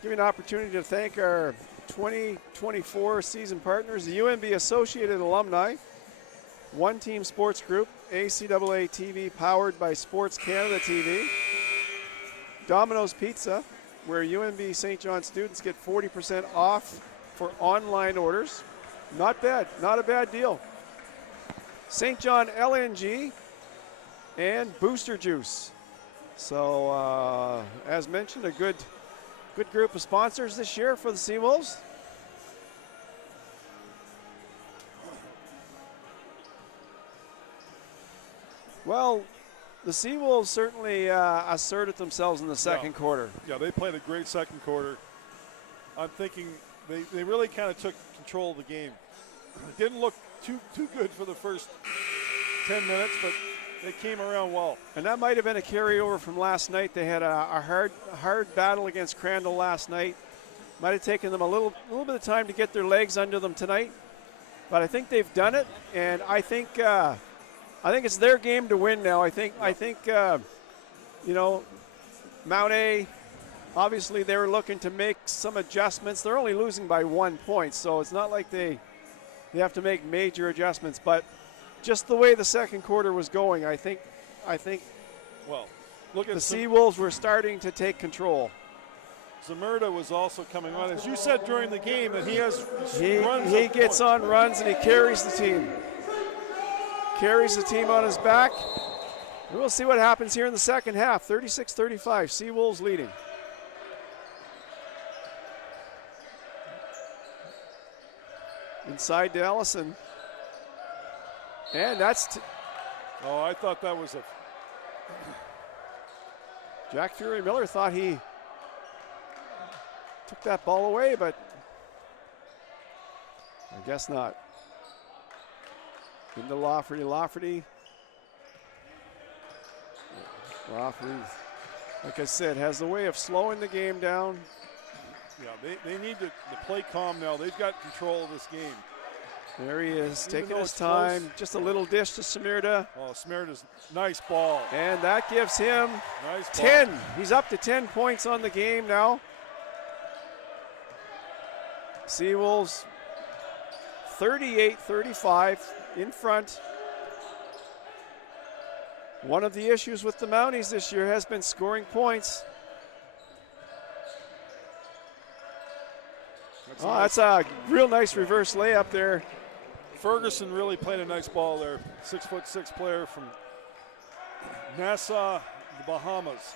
give you an opportunity to thank our 2024 season partners, the UNB Associated Alumni, One Team Sports Group, ACAA TV powered by Sports Canada TV, Domino's Pizza, where UNB St. John students get 40% off for online orders. Not bad, not a bad deal. St. John LNG and Booster Juice. So, as mentioned, a good group of sponsors this year for the Seawolves. Well, the Seawolves certainly asserted themselves in the second quarter. Yeah, they played a great second quarter. I'm thinking they really kind of took control of the game. It didn't look too good for the first 10 minutes, but they came around well. And that might have been a carryover from last night. They had a hard battle against Crandall last night. Might have taken them a little bit of time to get their legs under them tonight, but I think they've done it, and I think it's their game to win now. I think you know, Mount A, obviously they were looking to make some adjustments. They're only losing by 1 point, so it's not like they have to make major adjustments, but just the way the second quarter was going, I think well, look at the Seawolves were starting to take control. Zamerda was also coming on. As you said during the game, that he has runs. He gets on runs and he carries the team. Carries the team on his back. And we'll see what happens here in the second half. 36-35, Seawolves leading. Inside to Ellison. And that's... oh, I thought that was a... Jack Fury Miller thought he took that ball away, but I guess not. Into Lafferty. Lafferty, like I said, has a way of slowing the game down. Yeah, they need to play calm now. They've got control of this game. There he is, taking his time. Close. Just a little dish to Samirda. Oh, Samirda's nice ball. And that gives him nice 10. He's up to 10 points on the game now. Seawolves 38-35 in front. One of the issues with the Mounties this year has been scoring points. That's a real nice reverse layup there. Ferguson really played a nice ball there. 6'6" player from Nassau, the Bahamas.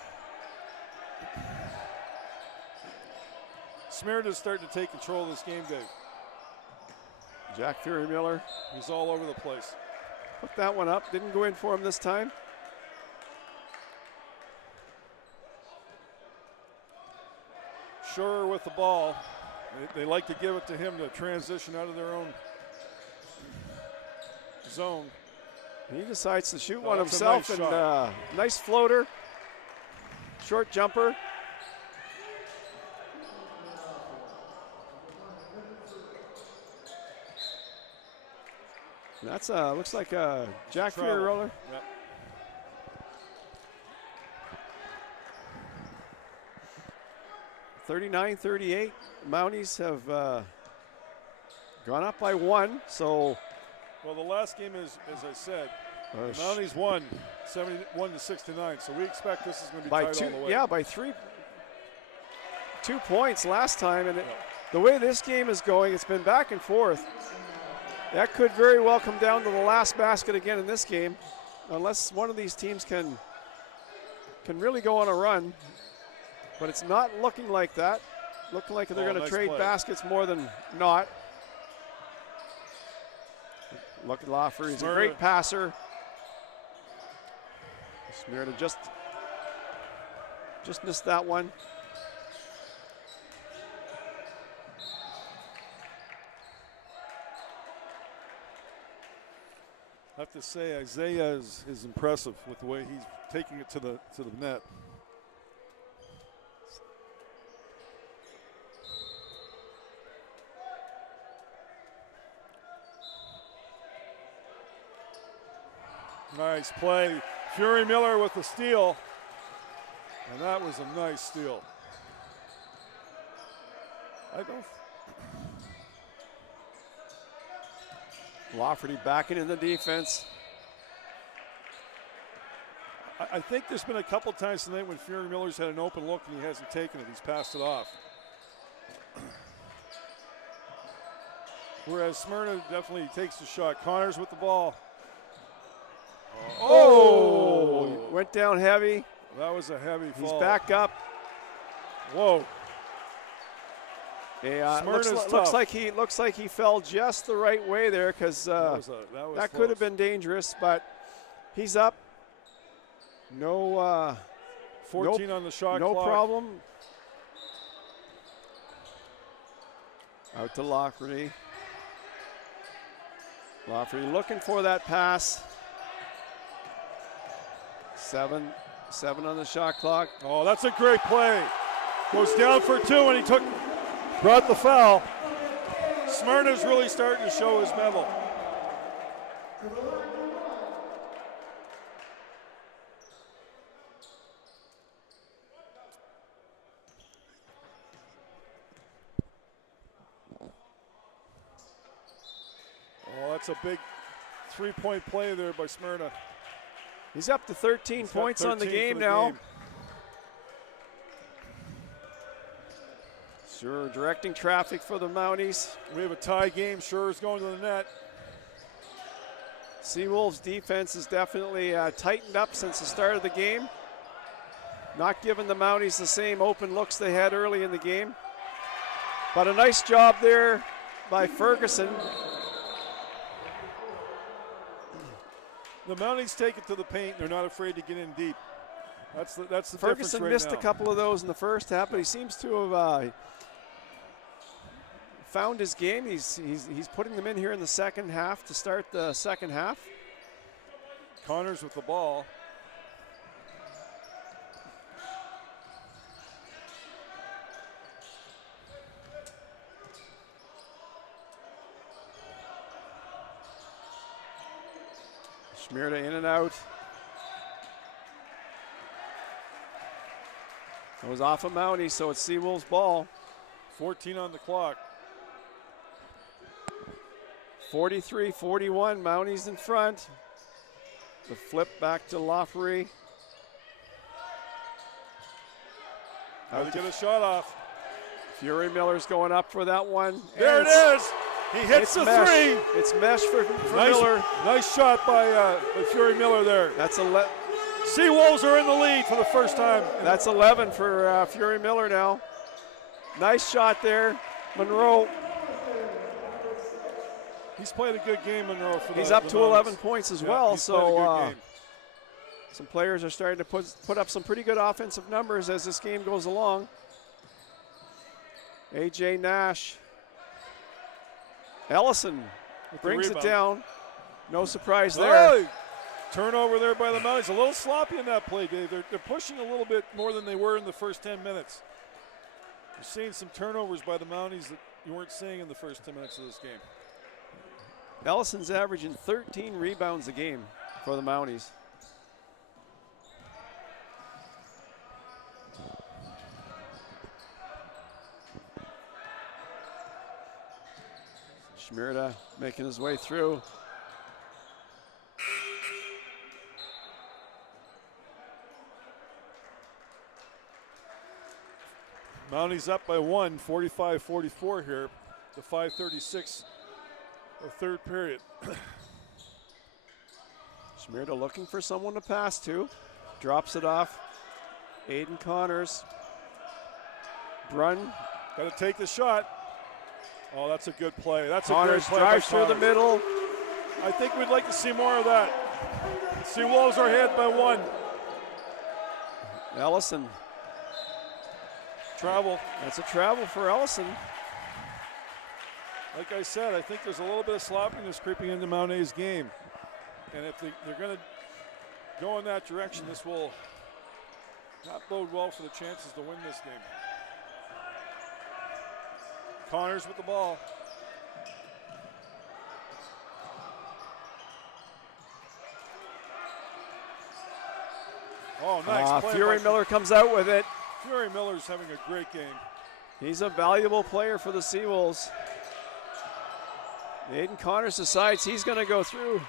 Smirda's starting to take control of this game, Dave. Jack Fury Miller. He's all over the place. Put that one up. Didn't go in for him this time. Sure with the ball. They like to give it to him to transition out of their own zone. He decides to shoot one himself, and nice floater. Short jumper. That's looks like a Jack Fury roller. Yep. (39-38). Mounties have gone up by 1. So, well, the last game is, as I said, the Mounties won 71-69. So we expect this is going to be tight all the way. Yeah, by 2 points last time, and the way this game is going, it's been back and forth. That could very well come down to the last basket again in this game, unless one of these teams can really go on a run. But it's not looking like that. Looking like they're going to trade baskets more than not. Look at Laffer. He's a great passer. Smirda just missed that one. I have to say, Isaiah is impressive with the way he's taking it to the net. Nice play. Fury Miller with the steal. And that was a nice steal. Lafferty backing in the defense. I think there's been a couple times tonight when Fury Miller's had an open look and he hasn't taken it. He's passed it off. Whereas Smyrna definitely takes the shot. Connors with the ball. Oh! Went down heavy. That was a heavy fall. He's back up. Whoa. Yeah, Smyrna's looks like he fell just the right way there, because that could have been dangerous, but he's up. No 14 on the shot no clock. problem. Out to Lafferty. Lafferty looking for that pass. Seven on the shot clock. Oh, that's a great play. Goes down for two, and he brought the foul. Smyrna's really starting to show his mettle. Oh, that's a big three-point play there by Smyrna. He's up to 13 points 13 on the game the now. game. Sure, directing traffic for the Mounties. We have a tie game. Schur's going to the net. Seawolves defense has definitely tightened up since the start of the game. Not giving the Mounties the same open looks they had early in the game. But a nice job there by Ferguson. The Mounties take it to the paint. They're not afraid to get in deep. That's the Ferguson difference right missed now. a couple of those in the first half, but he seems to have found his game. He's putting them in here in the second half to start the second half. Connors with the ball. Schmierda in and out. It was off of Mountie, so it's Seawolves ball. 14 on the clock. 43-41, Mounties in front. The flip back to Lafferty. How to get a shot off. Fury Miller's going up for that one. There it is. He hits the mesh. three. It's mesh for Nice, Miller. nice shot by Fury Miller there. That's Seawolves are in the lead for the first time. That's 11 for Fury Miller now. Nice shot there, Monroe. He's played a good game, Monroe. He's up to 11 points as well. He's played a good game. Some players are starting to put up some pretty good offensive numbers as this game goes along. A.J. Nash. Ellison brings it down. No surprise there. Hey! Turnover there by the Mounties. A little sloppy in that play, Dave. They're pushing a little bit more than they were in the first 10 minutes. You're seeing some turnovers by the Mounties that you weren't seeing in the first 10 minutes of this game. Ellison's averaging 13 rebounds a game for the Mounties. Schmierda making his way through. Mounties up by one, 45-44 here. The 5:36 of third period. Schmierda looking for someone to pass to. Drops it off. Aiden Connors. Brun. Got to take the shot. Oh, that's a good play. That's Connors a great play. drives through the middle. I think we'd like to see more of that. Seawolves are ahead by one. Ellison. Travel. That's a travel for Ellison. Like I said, I think there's a little bit of sloppiness creeping into Mount A's game. And if they're going to go in that direction, this will not bode well for the chances to win this game. Connors with the ball. Oh, nice play. Fury Miller comes out with it. Fury Miller's having a great game. He's a valuable player for the Seawolves. Aiden Connors decides he's going to go through.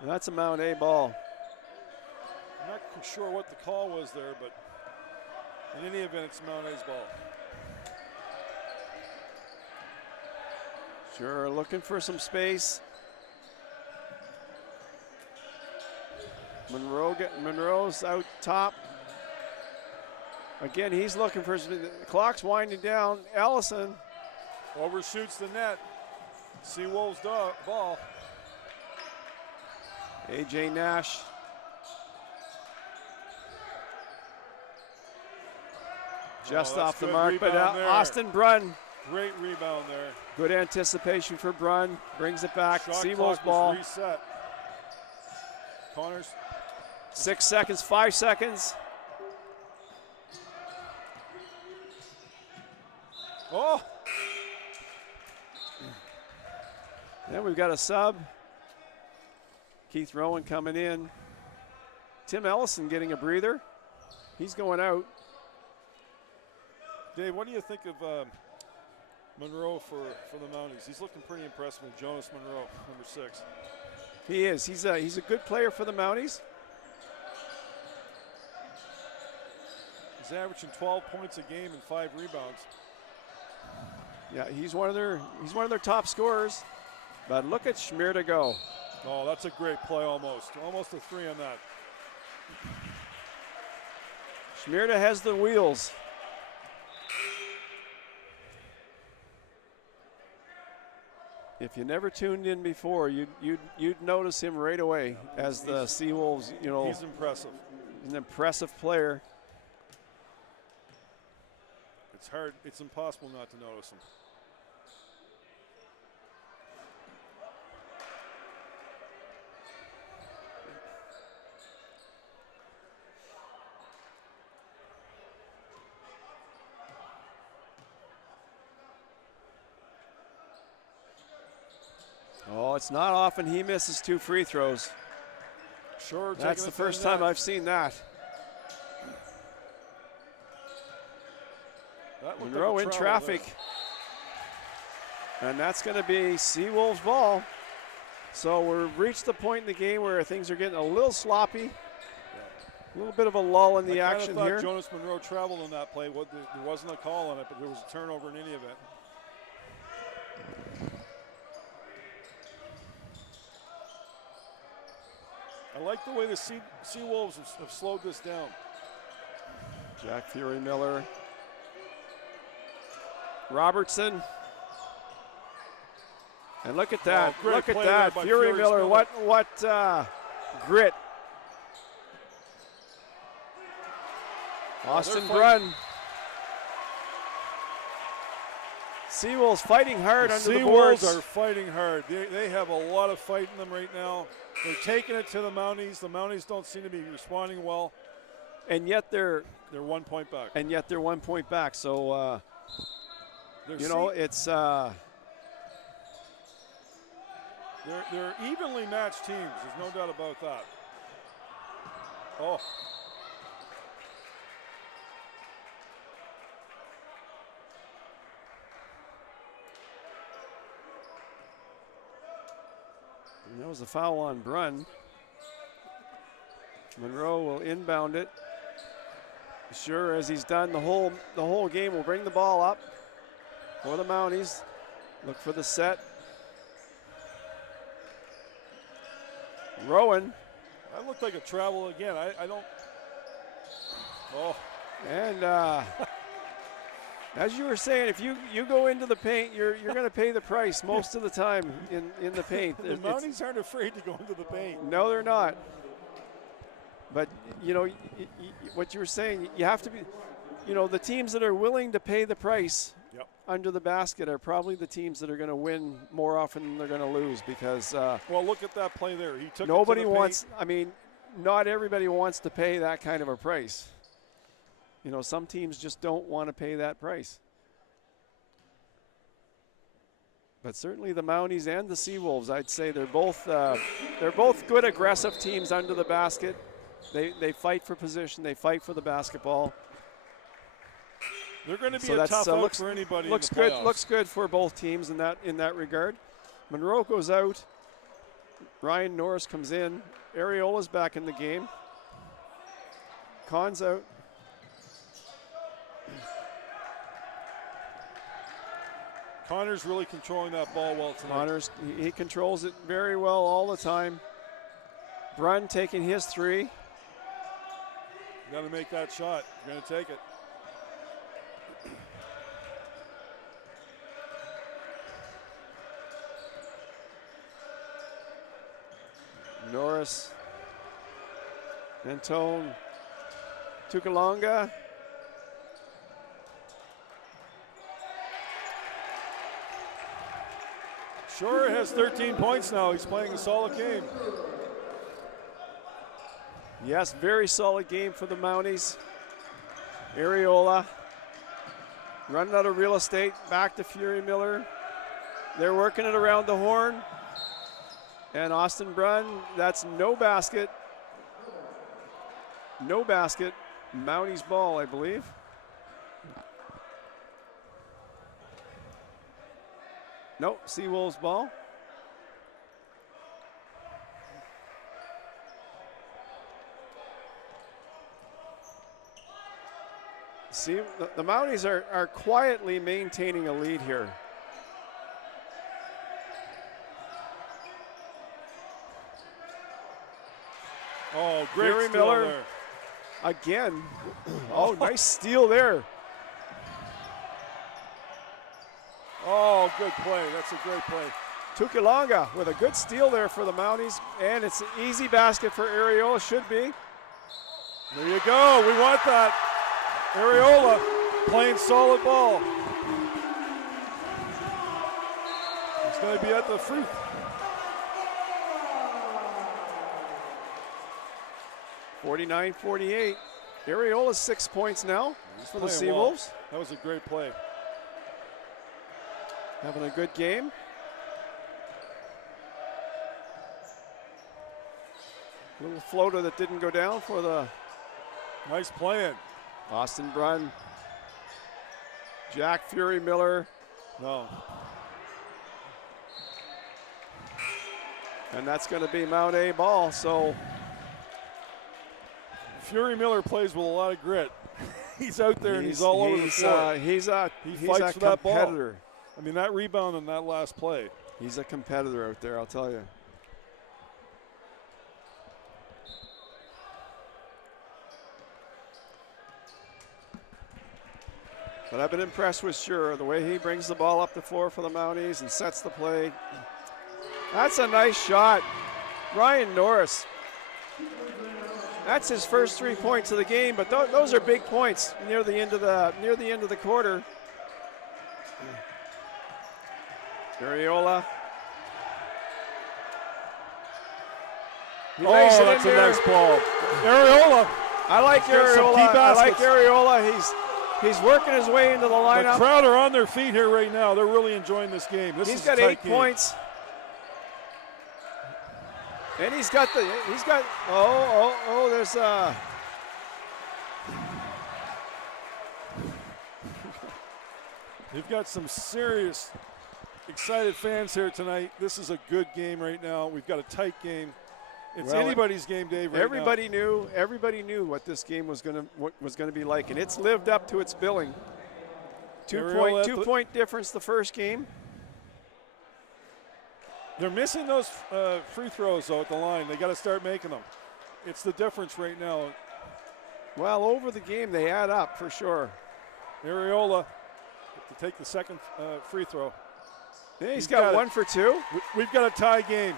And that's a Mount A ball. I'm not sure what the call was there, but in any event, it's Mount A's ball. Sure, looking for some space. Monroe's out top. Again, he's looking for, the clock's winding down. Ellison overshoots the net. Seawolves ball. AJ Nash. Just off the mark, but Austin Brunn. Great rebound there. Good anticipation for Brunn. Brings it back. Shot Seawolves clock ball. was reset. Connors. 6 seconds, 5 seconds. Oh! Then we've got a sub. Keith Rowan coming in. Tim Ellison getting a breather. He's going out. Dave, what do you think of Monroe for the Mounties? He's looking pretty impressive with Jonas Monroe, number 6. He is. He's a good player for the Mounties. He's averaging 12 points a game and 5 rebounds. Yeah, he's one of their top scorers. But look at Schmier to go. Oh, that's a great play almost. Almost a 3 on that. Schmierda has the wheels. If you never tuned in before, you'd notice him right away as the Seawolves, He's impressive. He's an impressive player. It's impossible not to notice him. Oh, it's not often he misses 2 free throws. Sure, that's the first time I've seen that. Monroe in traffic. And that's going to be Seawolves ball. So we've reached the point in the game where things are getting a little sloppy. A little bit of a lull in the action I here. Jonas Monroe traveled on that play. There wasn't a call on it, but there was a turnover in any event. I like the way the Seawolves have slowed this down. Jack Fury Miller. Robertson. And look at that. Oh, look at that. Fury Miller. What grit. Austin Brunn. Seawolves fighting hard under the boards. Seawolves are fighting hard. They have a lot of fight in them right now. They're taking it to the Mounties. The Mounties don't seem to be responding well. And yet they're 1 point back. And yet they're 1 point back. So, it's they're evenly matched teams. There's no doubt about that. Oh. And that was a foul on Brunn. Monroe will inbound it. Sure, as he's done the whole game, will bring the ball up for the Mounties. Look for the set. Rowan. That looked like a travel again. I don't. Oh. And as you were saying, if you go into the paint, you're going to pay the price most of the time in the paint. The Mounties aren't afraid to go into the paint. No, they're not. But, what you were saying, you have to be, the teams that are willing to pay the price under the basket are probably the teams that are going to win more often than they're going to lose because. Well, look at that play there. He took nobody it to the wants, paint. not everybody wants to pay that kind of a price. Some teams just don't want to pay that price. But certainly the Mounties and the Seawolves, I'd say they're both good aggressive teams under the basket. They fight for position. They fight for the basketball. They're going to be a tough out for anybody. Looks in the good. Looks good for both teams in that regard. Monroe goes out. Ryan Norris comes in. Ariola's back in the game. Con's out. Connor's really controlling that ball well tonight. Connors, he controls it very well all the time. Brunn taking his three. You got to make that shot. You're going to take it. Norris, Antone, Tukalonga. Shore has 13 points now. He's playing a solid game. Yes, very solid game for the Mounties. Ariola running out of real estate. Back to Fury Miller. They're working it around the horn. And Austin Brunn, that's no basket. No basket. Mounties ball, I believe. Nope, Seawolves ball. See, the Mounties are quietly maintaining a lead here. Oh, great Fury steal Miller there. again. Oh, nice steal there. Oh, good play. That's a great play. Tukalonga with a good steal there for the Mounties, and it's an easy basket for Ariola, should be. There you go. We want that. Ariola playing solid ball. He's going to be at the free. (49-48). Ariola's 6 points now for the Seawolves. Well. That was a great play. Having a good game. Little floater that didn't go down for the Nice playing. Austin Brunn. Jack Fury Miller. No. And that's going to be Mount A ball. So Fury Miller plays with a lot of grit. He's out there and he's all over the floor. He's a fights for that ball. competitor. I mean, that rebound on that last play. He's a competitor out there, I'll tell you. But I've been impressed with Shure, the way he brings the ball up the floor for the Mounties and sets the play. That's a nice shot. Ryan Norris. That's his first 3 points of the game, but those are big points near the end of the quarter. Ariola. Oh, that's a nice ball. Ariola. I like Ariola. I like Ariola. He's working his way into the lineup. The crowd are on their feet here right now. They're really enjoying this game. He's got 8 points. And there's You've got some serious excited fans here tonight. This is a good game right now. We've got a tight game. It's anybody's game, Dave. Right everybody knew what this game was going to be like, and it's lived up to its billing. 2 point difference the first game. They're missing those free throws though at the line. They got to start making them. It's the difference right now. Well, over the game they add up for sure. Ariola to take the second free throw. Yeah, he's got 1 for 2. We've got a tie game.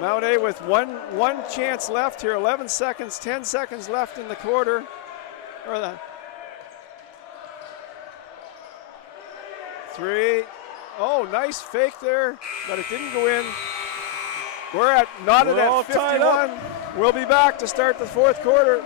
Mount A with one chance left here. 11 seconds, 10 seconds left in the quarter. Or the 3. Oh, nice fake there, but it didn't go in. We're knotted at 51. We'll be back to start the fourth quarter.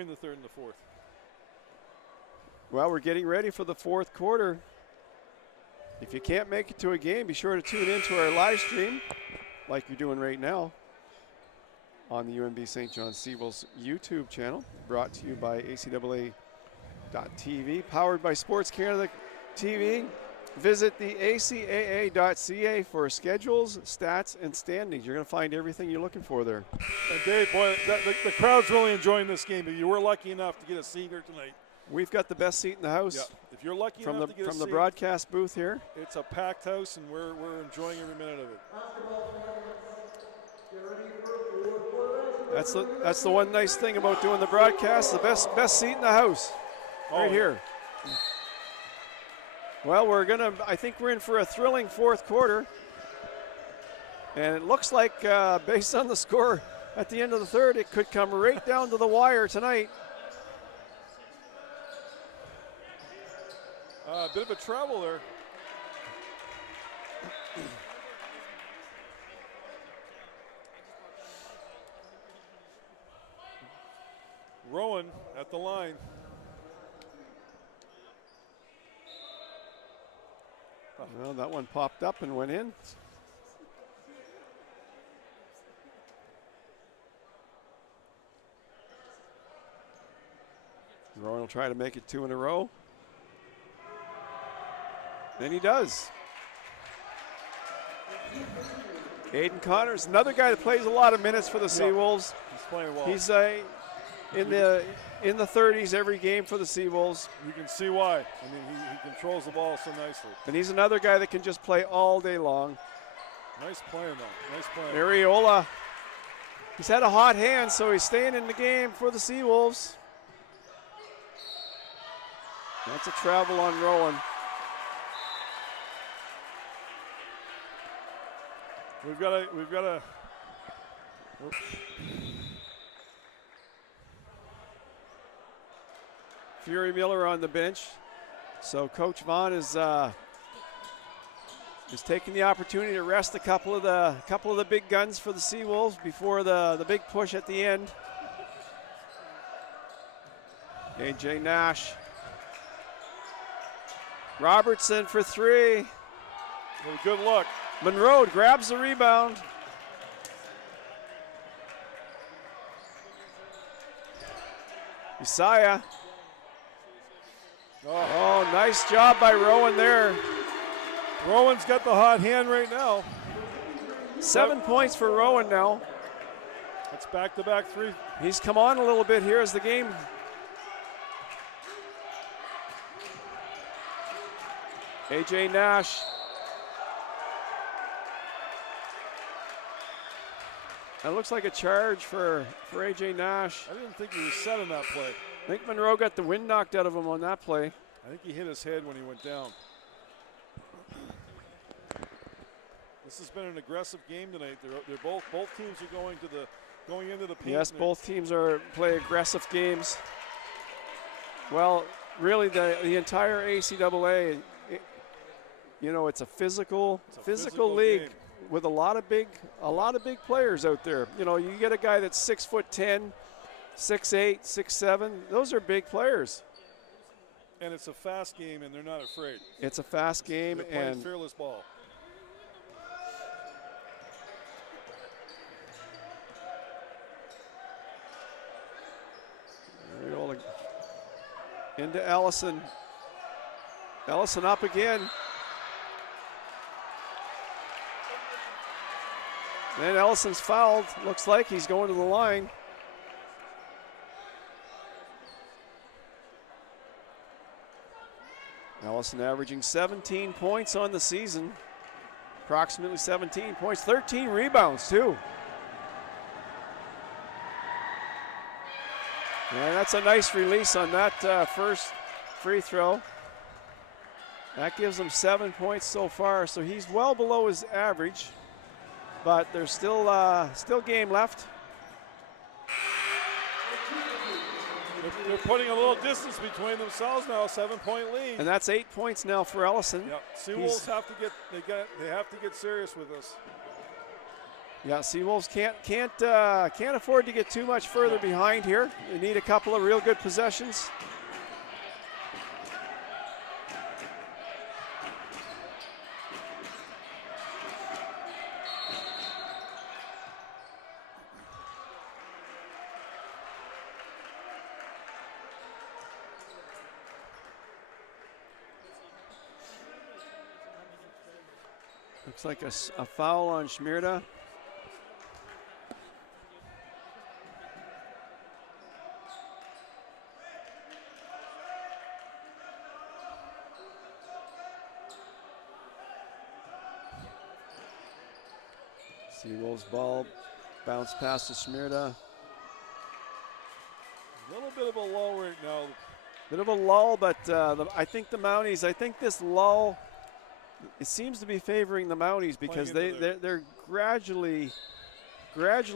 in the third and the fourth. Well, we're getting ready for the fourth quarter. If you can't make it to a game, be sure to tune in to our live stream like you're doing right now on the UNB St. John Seawolves YouTube channel, brought to you by ACAA.TV, powered by Sports Canada TV. Visit the ACAA.ca for schedules, stats, and standings. You're going to find everything you're looking for there. And Dave, boy, the crowd's really enjoying this game. If you were lucky enough to get a seat here tonight, we've got the best seat in the house. Yeah. If you're lucky enough to get a seat, from the broadcast booth here, it's a packed house, and we're enjoying every minute of it. That's the one nice thing about doing the broadcast. The best seat in the house, right here. Well, I think we're in for a thrilling fourth quarter. And it looks like, based on the score at the end of the third, it could come right down to the wire tonight. A bit of a travel there. Rowan at the line. Well, that one popped up and went in. Rowan will try to make it 2 in a row. And he does. Aiden Connors, another guy that plays a lot of minutes for the Seawolves. He's playing well. He's in the 30s every game for the Seawolves. You can see why. I mean, he controls the ball so nicely. And he's another guy that can just play all day long. Nice playing, though. Nice playing. Ariola, he's had a hot hand, so he's staying in the game for the Seawolves. That's a travel on Rowan. We've got a. Fury Miller on the bench. So Coach Vaughn is taking the opportunity to rest a couple of the big guns for the Seawolves before the big push at the end. AJ Nash. Robertson for 3. Good look. Monroe grabs the rebound. Isaiah. Oh, nice job by Rowan there. Rowan's got the hot hand right now. 7 points for Rowan now. It's back-to-back 3. He's come on a little bit here as the game. AJ Nash. That looks like a charge for AJ Nash. I didn't think he was set on that play. I think Monroe got the wind knocked out of him on that play. I think he hit his head when he went down. This has been an aggressive game tonight. They're both teams are going into the paint. Yes, both teams play aggressive games. Well, really the entire ACAA, it's a physical league. Game. With a lot of big players out there. You get a guy that's 6'10", 6'8", 6'7". Those are big players. And it's a fast game, and they're not afraid. It's a fast game, they're playing and fearless ball. into Ellison. Ellison up again. And Ellison's fouled. Looks like he's going to the line. Ellison averaging 17 points on the season. Approximately 17 points, 13 rebounds too. And that's a nice release on that first free throw. That gives him 7 points so far, so he's well below his average. But there's still game left. They're putting a little distance between themselves now, a 7-point lead. And that's 8 points now for Ellison. Yep. Seawolves have to get serious with this. Yeah, Seawolves can't afford to get too much further behind here. They need a couple of real good possessions. Looks like a foul on Schmierda. Seawolves ball bounce past to Schmierda. A little bit of a lull right now. Bit of a lull, but I think the Mounties, I think this lull, it seems to be favoring the Mounties because they're gradually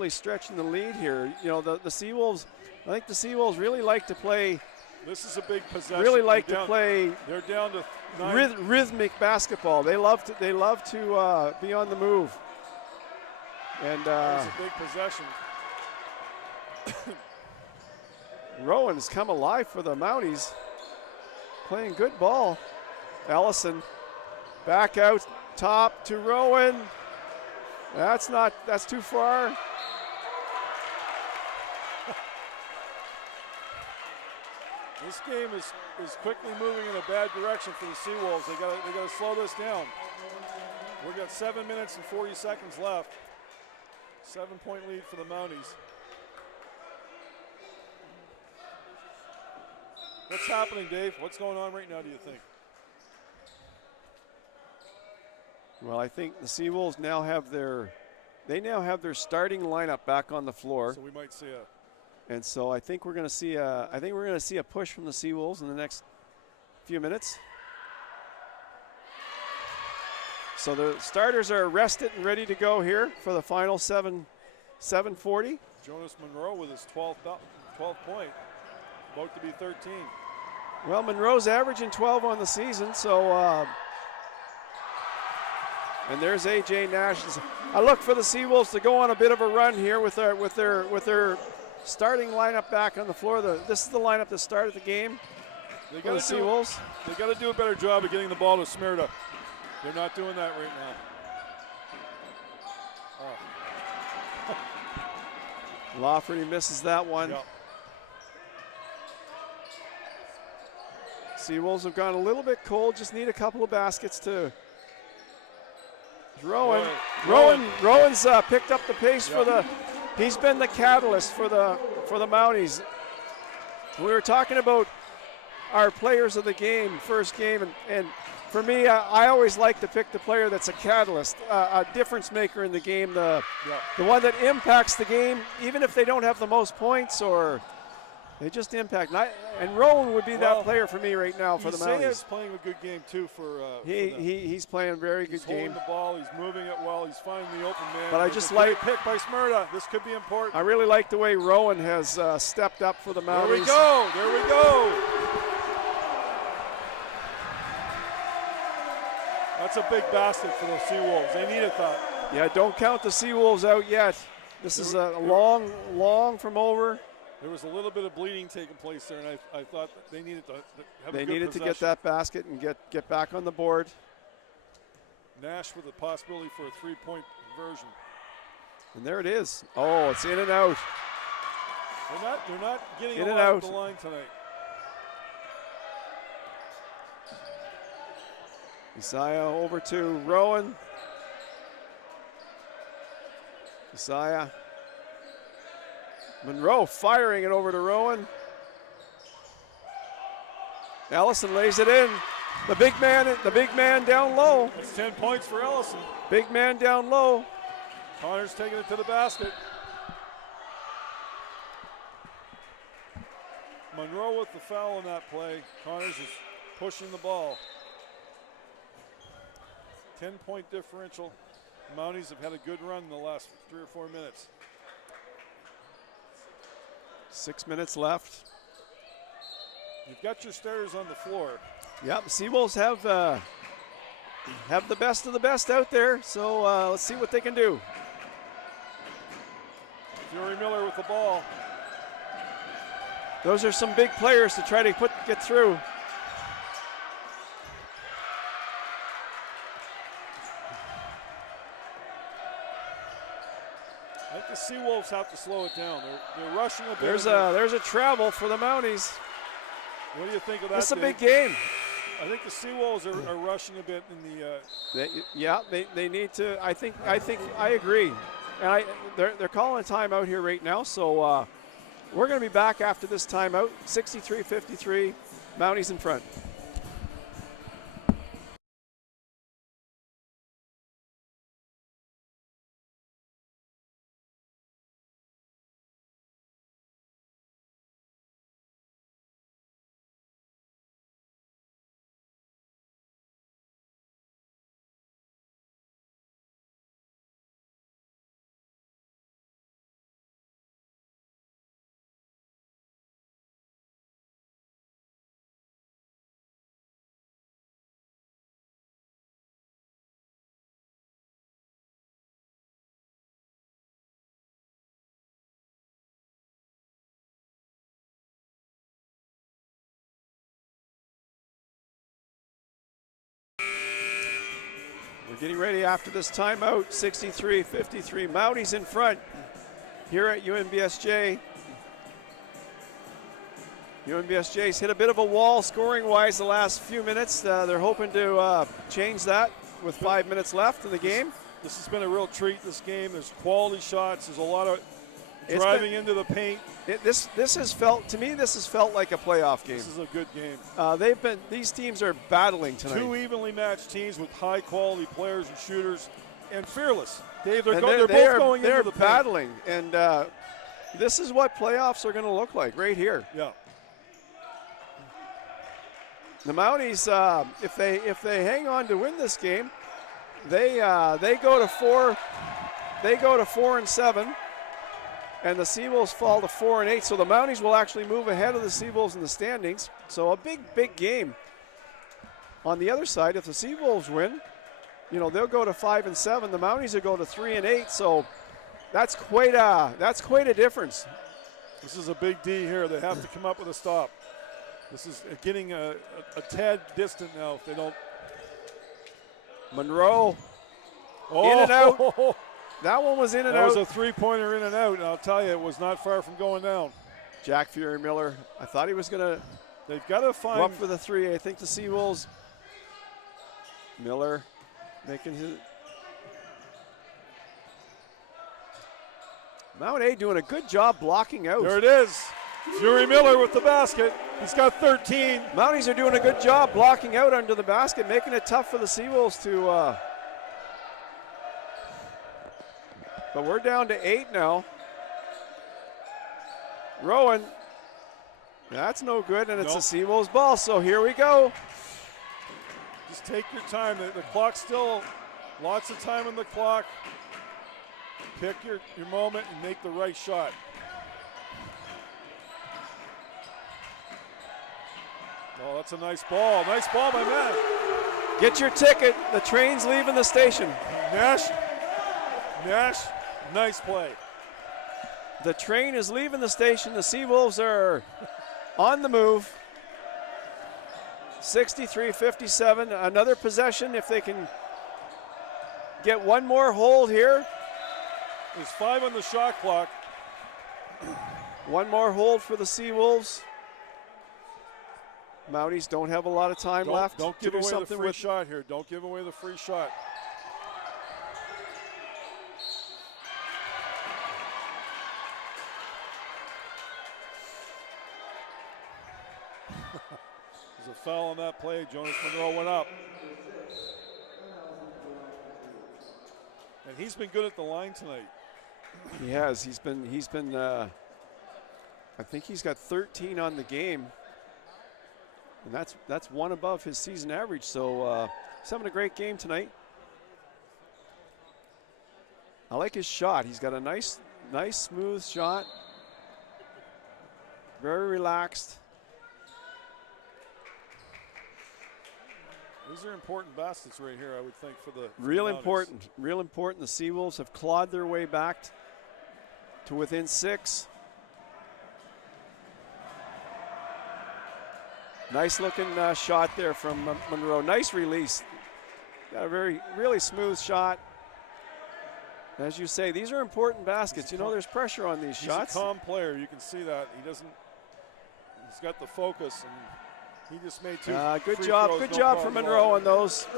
stretching the lead here. You know, the Seawolves, I think the Seawolves really like to play. This is a big possession. Really like to play. They're down to 9. Rhythmic basketball. They love to be on the move. And it's a big possession. Rowan's come alive for the Mounties. Playing good ball. Ellison back out top to Rowan. That's too far. This game is quickly moving in a bad direction for the Seawolves. They got to slow this down. We've got 7 minutes and 40 seconds left. 7-point lead for the Mounties. What's happening, Dave? What's going on right now, do you think? Well, I think the Seawolves now have their starting lineup back on the floor. So we might see and so I think we're going to see a push from the Seawolves in the next few minutes. So the starters are rested and ready to go here for the final 7:40. Jonas Monroe with his 12th point, about to be 13. Well, Monroe's averaging 12 on the season, so and there's AJ Nash. I look for the Seawolves to go on a bit of a run here with their starting lineup back on the floor. This is the lineup that started the game. They got to Seawolves. They got to do a better job of getting the ball to Schmierda. They're not doing that right now. Oh. Lafferty misses that one. Yep. Seawolves have gone a little bit cold. Just need a couple of baskets to. Rowan's picked up the pace for the. He's been the catalyst for the Mounties. We were talking about our players of the game, first game, and for me, I always like to pick the player that's a catalyst, a difference maker in the game, the one that impacts the game, even if they don't have the most points or they just impact. And Rowan would be that player for me right now for the Mounties. Isaiah's playing a good game too for he's playing a very good game. He's holding the ball, he's moving it well, he's finding the open man. But I just like pick by Schmierda. This could be important. I really like the way Rowan has stepped up for the Mounties. There we go. There we go. That's a big basket for the Seawolves. They needed that. Yeah, don't count the Seawolves out yet. This is a long from over. There was a little bit of bleeding taking place there, and I thought they needed to have a good They needed possession. to get that basket and get back on the board. Nash with the possibility for a three-point conversion. And there it is. Oh, it's in and out. They're not getting in a and lot out. of the line tonight. Isaiah over to Rowan. Isaiah. Monroe firing it over to Rowan. Ellison lays it in. The big man down low. It's 10 points for Ellison. Big man down low. Connor's taking it to the basket. Monroe with the foul in that play. Connors is pushing the ball. 10-point differential. Mounties have had a good run in the last 3 or 4 minutes. 6 minutes left. You've got your starters on the floor. Yep, Seawolves have the best of the best out there, so let's see what they can do. Fury Miller with the ball. Those are some big players to try to get through. I think the Seawolves have to slow it down. They're rushing a bit. There's a travel for the Mounties. What do you think of that? It's a big game. I think the Seawolves are rushing a bit in the. They need to. I think I agree, and they're calling a timeout here right now. So we're going to be back after this timeout. 63-53, Mounties in front. We're getting ready after this timeout. 63-53, Mounties in front here at UNBSJ. UNBSJ's hit a bit of a wall scoring-wise the last few minutes. They're hoping to change that with 5 minutes left in the game. This has been a real treat, this game. There's quality shots. There's a lot of driving into the paint. This has felt, to me, this has felt like a playoff game. This is a good game. These teams are battling tonight. Two evenly matched teams with high-quality players and shooters, and fearless. Dave, they're both going into the paint. They're battling, and this is what playoffs are going to look like right here. Yeah. The Mounties, if they hang on to win this game, they go to 4. They go to 4-7. And the Seawolves fall to 4-8, so the Mounties will actually move ahead of the Seawolves in the standings. So a big game. On the other side, if the Seawolves win, they'll go to 5-7. The Mounties will go to 3-8. So that's quite a difference. This is a big D here. They have to come up with a stop. This is getting a tad distant now if they don't. Monroe, in and out. That one was in and out. That was a three-pointer in and out, and I'll tell you, it was not far from going down. Jack Fury Miller, I thought he was going to. They've got to find. Go up for the three. I think the Seawolves. Miller making his. Mount A doing a good job blocking out. There it is. Fury Miller with the basket. He's got 13. Mounties are doing a good job blocking out under the basket, making it tough for the Seawolves to. But we're down to 8 now. Rowan, that's no good, and it's a Seawolves ball, so here we go. Just take your time. The clock's still, lots of time on the clock. Pick your moment and make the right shot. Oh, that's a nice ball. Nice ball, my man. Get your ticket. The train's leaving the station. Nash, nice play. The train is leaving the station. The Seawolves are on the move. 63-57. Another possession if they can get one more hold here. There's 5 on the shot clock. One more hold for the Seawolves. Mounties don't have a lot of time left. Don't give away the free shot here. Don't give away the free shot. There's a foul on that play. Jonas Monroe went up. And he's been good at the line tonight. He has. He's been I think he's got 13 on the game. And that's one above his season average. So he's having a great game tonight. I like his shot. He's got a nice smooth shot. Very relaxed. These are important baskets right here, I would think, for the real important. The Seawolves have clawed their way back to within 6. Nice looking shot there from Monroe. Nice release. Got a really smooth shot. As you say, these are important baskets. You know, there's pressure on these shots. He's a calm player. You can see that. He's got the focus, and he just made 2 good free job. throws, Good no job problem for at Monroe all. on those.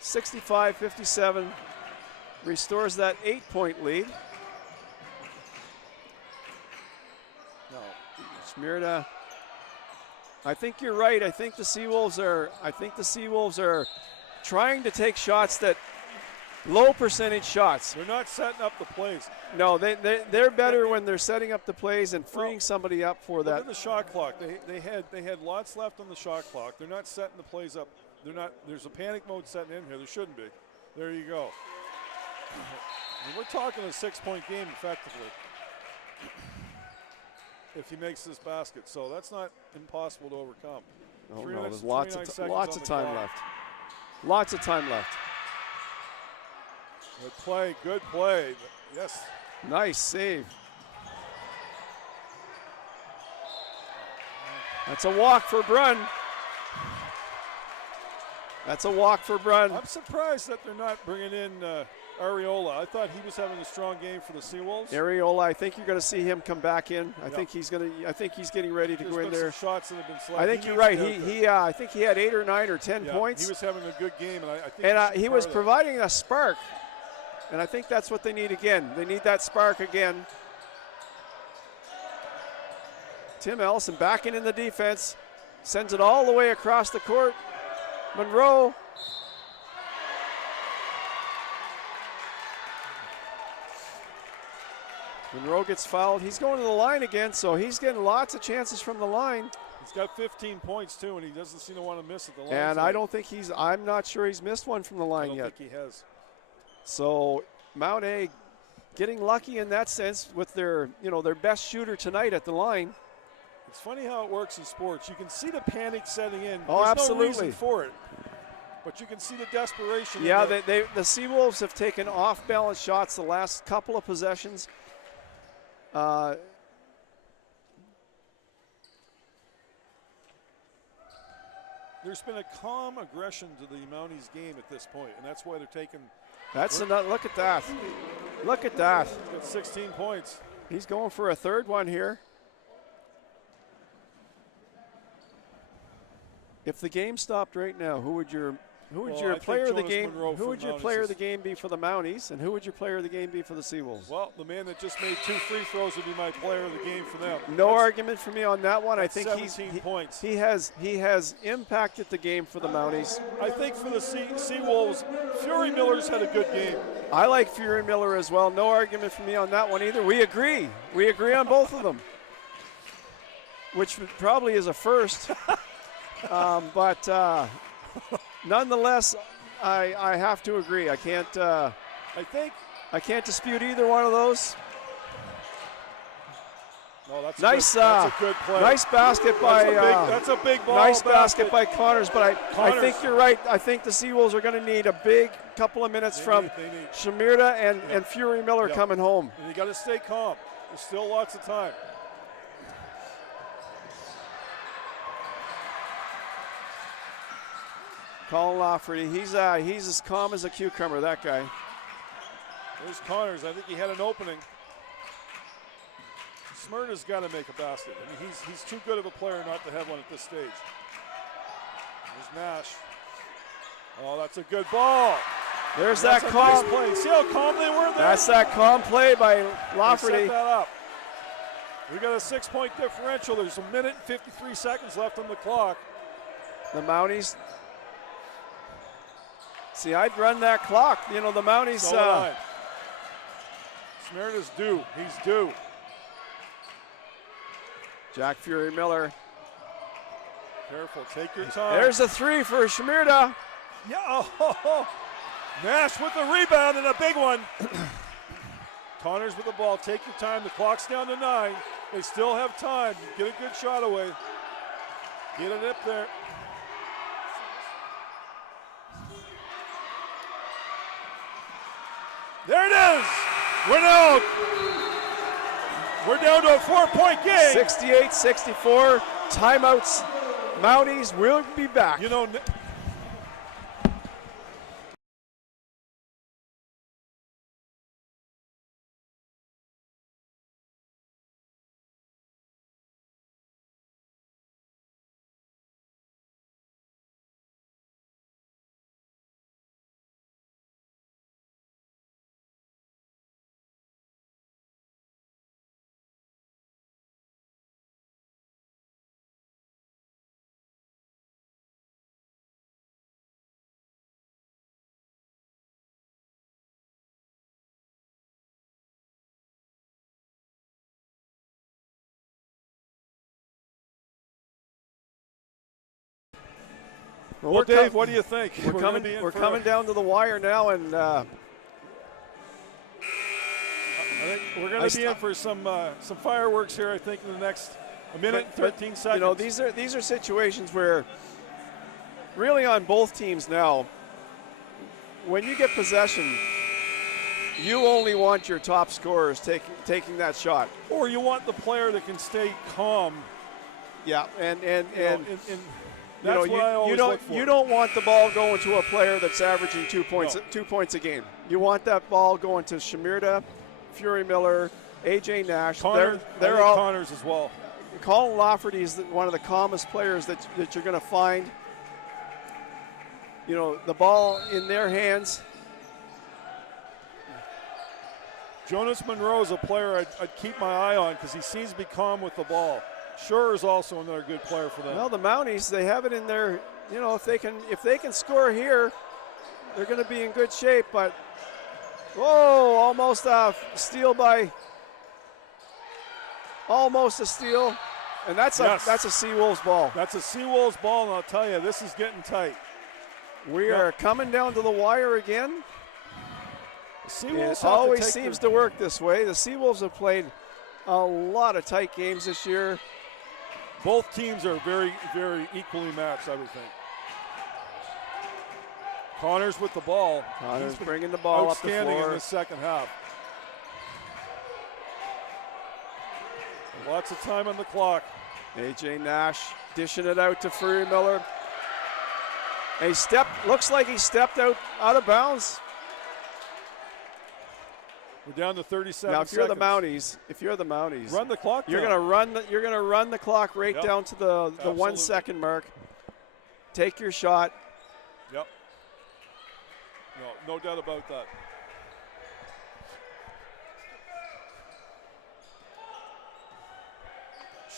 65-57. Restores that 8-point lead. No, Smyrna. I think you're right. I think the Seawolves are trying to take shots that low percentage shots. They're not setting up the plays. No, they're better when they're setting up the plays and freeing somebody up for that. Look at the shot clock. They had lots left on the shot clock. They're not setting the plays up. They're not. There's a panic mode setting in here. There shouldn't be. There you go. And we're talking a 6-point game effectively if he makes this basket. So that's not impossible to overcome. Oh, no, there's lots of time left. Lots of time left. Good play, good play. Yes. Nice save. That's a walk for Brunn. That's a walk for Brunn. I'm surprised that they're not bringing in Areola. I thought he was having a strong game for the Seawolves. Areola, I think you're going to see him come back in. I think he's getting ready to go in there. Some shots that have been selected. I think you're right. I think he had 8 or 9 or 10 points. He was having a good game, and I think he was providing a spark. And I think that's what they need again. They need that spark again. Tim Ellison backing in the defense, sends it all the way across the court. Monroe. Monroe gets fouled. He's going to the line again, so he's getting lots of chances from the line. He's got 15 points too, and he doesn't seem to want to miss at the line. And I'm not sure he's missed one from the line yet. I don't think he has. So Mount A getting lucky in that sense with their best shooter tonight at the line. It's funny how it works in sports. You can see the panic setting in. Oh, There's absolutely. no reason for it. But you can see the desperation. Yeah, the Seawolves have taken off-balance shots the last couple of possessions. There's been a calm aggression to the Mounties game at this point, and that's why they're taking. Look at that. Look at that. He's got 16 points. He's going for a third one here. If the game stopped right now, who would your player of the game? Who would your player of the game be for the Mounties, and who would your player of the game be for the Seawolves? Well, the man that just made 2 free throws would be my player of the game for them. No argument for me on that one. I think 17 points. He has impacted the game for the Mounties. I think for the Seawolves, Fury Miller's had a good game. I like Fury Miller as well. No argument for me on that one either. We agree. We agree on both of them, which probably is a first. But nonetheless, I have to agree. I can't dispute either one of those. No, that's nice. That's a good play. Nice basket by. That's a big ball. Nice basket by Connors. But I think you're right. I think the Seawolves are going to need a big couple of minutes from Shamirda and Fury Miller coming home. And you got to stay calm. There's still lots of time. Colin Lafferty, he's as calm as a cucumber, that guy. There's Connors. I think he had an opening. Smyrna's got to make a basket. I mean, he's too good of a player not to have one at this stage. There's Nash. Oh, that's a good ball. There's that calm play. See how calm they were there? That's that calm play by Lafferty. They set that up. We got a 6-point differential. There's a minute and 53 seconds left on the clock. The Mounties. See, I'd run that clock. You know, the Mounties. So Smyrna's due. He's due. Jack Fury Miller. Careful, take your time. There's a 3 for Shamirda. Yeah. Oh. Nash with the rebound and a big one. Connors with the ball. Take your time. The clock's down to 9. They still have time. Get a good shot away. Get it up there. There it is. We're down to a 4-point game. 68-64. Timeouts. Mounties will be back. You know, well, Dave, what do you think? We're coming down to the wire now, and I think we're going to be in for some fireworks here. I think in the next minute and 13 seconds. You know, these are situations where, really, on both teams now, when you get possession, you only want your top scorers taking that shot, or you want the player that can stay calm. Yeah, and that's what I always look for. You don't want the ball going to a player that's averaging 2 points, No. 2 points a game. You want that ball going to Shamirda, Fury Miller, AJ Nash. They're all Connors as well. Colin Lafferty is one of the calmest players that you're going to find. You know, the ball in their hands. Jonas Monroe is a player I'd keep my eye on because he seems to be calm with the ball. Sure is also another good player for them. Well, the Mounties, they have it in their, you know, if they can score here, they're going to be in good shape. But almost a steal almost a steal, and that's a Seawolves ball. That's a Seawolves ball, and I'll tell you, this is getting tight. We are coming down to the wire again. Seawolves It always seems to work this way. The Seawolves have played a lot of tight games this year. Both teams are very, very equally matched, I would think. Connors with the ball. Connors bringing the ball up the floor. Outstanding in the second half. Lots of time on the clock. AJ Nash dishing it out to Fury Miller. Looks like he stepped out of bounds. We're down to 37 now, if you're seconds. the Mounties, run the clock. You're going to run the clock right down to the 1 second mark. Take your shot. Yep. No doubt about that.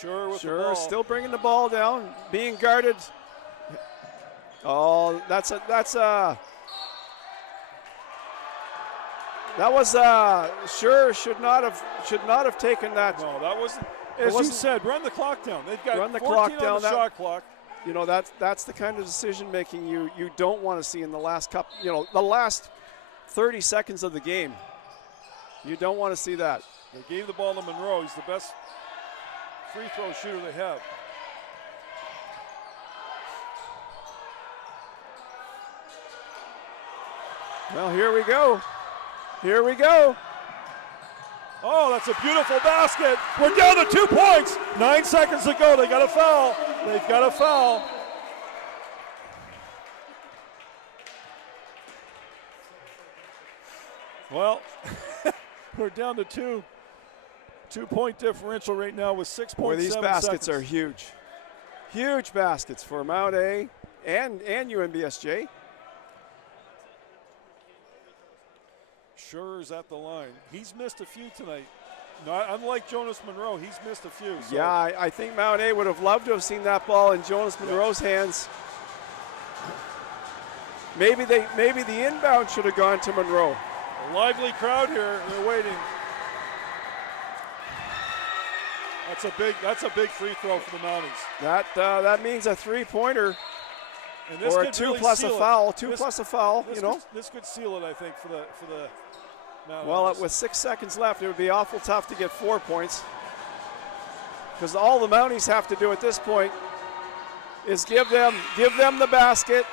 Sure with the ball. Still bringing the ball down, being guarded. Oh, that was Sure should not have taken that. No, that wasn't. As you said, run the clock down. They've got run the 14 clock on down. the shot clock. You know, that's the kind of decision making you don't want to see in the last the last 30 seconds of the game. You don't want to see that. They gave the ball to Monroe. He's the best free throw shooter they have. Well, here we go. Here we go. Oh, that's a beautiful basket. We're down to 2 points. 9 seconds to go. They got a foul. They've got a foul. Well, we're down to 2-point differential right now with 6.7 Boy, these baskets seconds. are huge. Huge baskets for Mount A and UNBSJ. Sure is at the line. He's missed a few tonight. Unlike Jonas Monroe, he's missed a few. So. Yeah, I think Mount A would have loved to have seen that ball in Jonas Monroe's hands. Maybe the inbound should have gone to Monroe. A lively crowd here. They're waiting. That's a big free throw for the Mounties. That means a 3-pointer. And or a 2 plus a foul. 2 plus a foul. This could seal it, I think, for the Mounties. Well, with 6 seconds left, it would be awful tough to get 4 points. Because all the Mounties have to do at this point is give them the basket.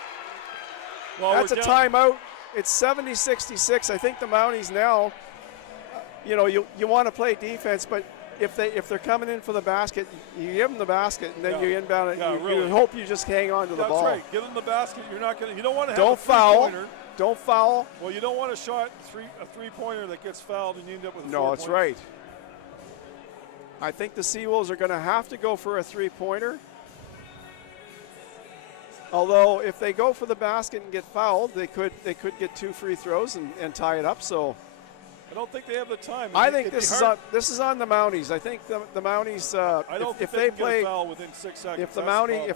Well, that's a timeout. it's 70-66. I think the Mounties now, you want to play defense, but if they're coming in for the basket, you give them the basket, and then you inbound it. You hope you just hang on to the ball. That's right. Give them the basket. You're not going to. You don't want to have Don't a foul. three-pointer. Don't foul. Well, you don't want a three-pointer that gets fouled and you end up with a No, that's right. I think the Seawolves are going to have to go for a three-pointer. Although if they go for the basket and get fouled, they could get 2 free throws and tie it up. So I don't think they have the time. I think this is on the Mounties. I think the Mounties. I don't if think they can play get a foul within 6 seconds. if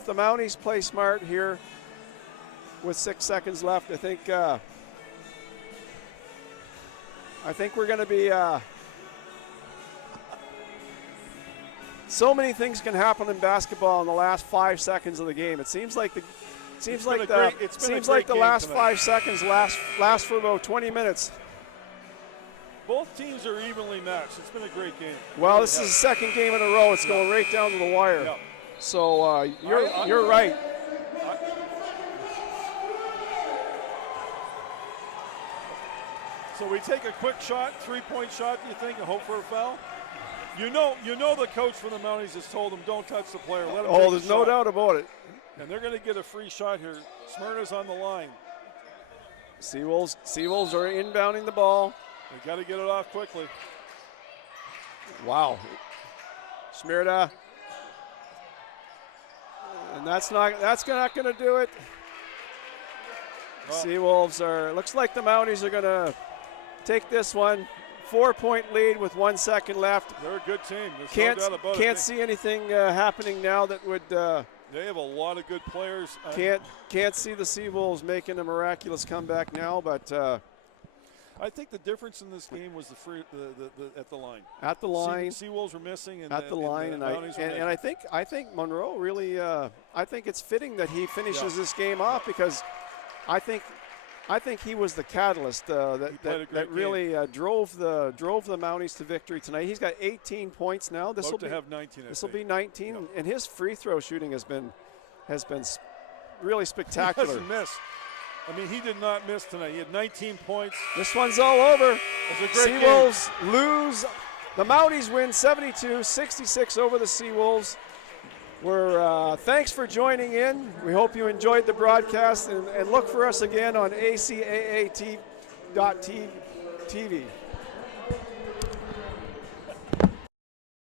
the Mounties play smart here with 6 seconds left, I think we're going to be. So many things can happen in basketball in the last 5 seconds of the game. It seems like the last 5 seconds last for about 20 minutes. Both teams are evenly matched. It's been a great game. Well, this is the second game in a row. It's going right down to the wire. Yeah. So you're right. So we take a quick shot, 3-point shot, do you think, and hope for a foul? You know the coach from the Mounties has told them don't touch the player. Let him take there's the no shot. doubt about it. And they're going to get a free shot here. Smyrna's on the line. Seawolves are inbounding the ball. They got to get it off quickly. Wow. Smyrna. And that's not going to do it. Well, Seawolves looks like the Mounties are going to take this one. 4-point lead with 1 second left. They're a good team. There's no doubt about it. Can't see anything happening now that would. They have a lot of good players. Can't see the Seawolves making a miraculous comeback now, but I think the difference in this game was the at the line. At the line, Seawolves were missing, and at the line, and I think Monroe really. I think it's fitting that he finishes this game off because I think he was the catalyst that really drove the Mounties to victory tonight. He's got 18 points now. This will have 19. This will be 19, and his free throw shooting has been really spectacular. He hasn't missed. I mean, he did not miss tonight. He had 19 points. This one's all over. It's a great Seawolves lose. The Mounties win 72-66 over the Seawolves. Thanks for joining in. We hope you enjoyed the broadcast, and look for us again on ACAA TV.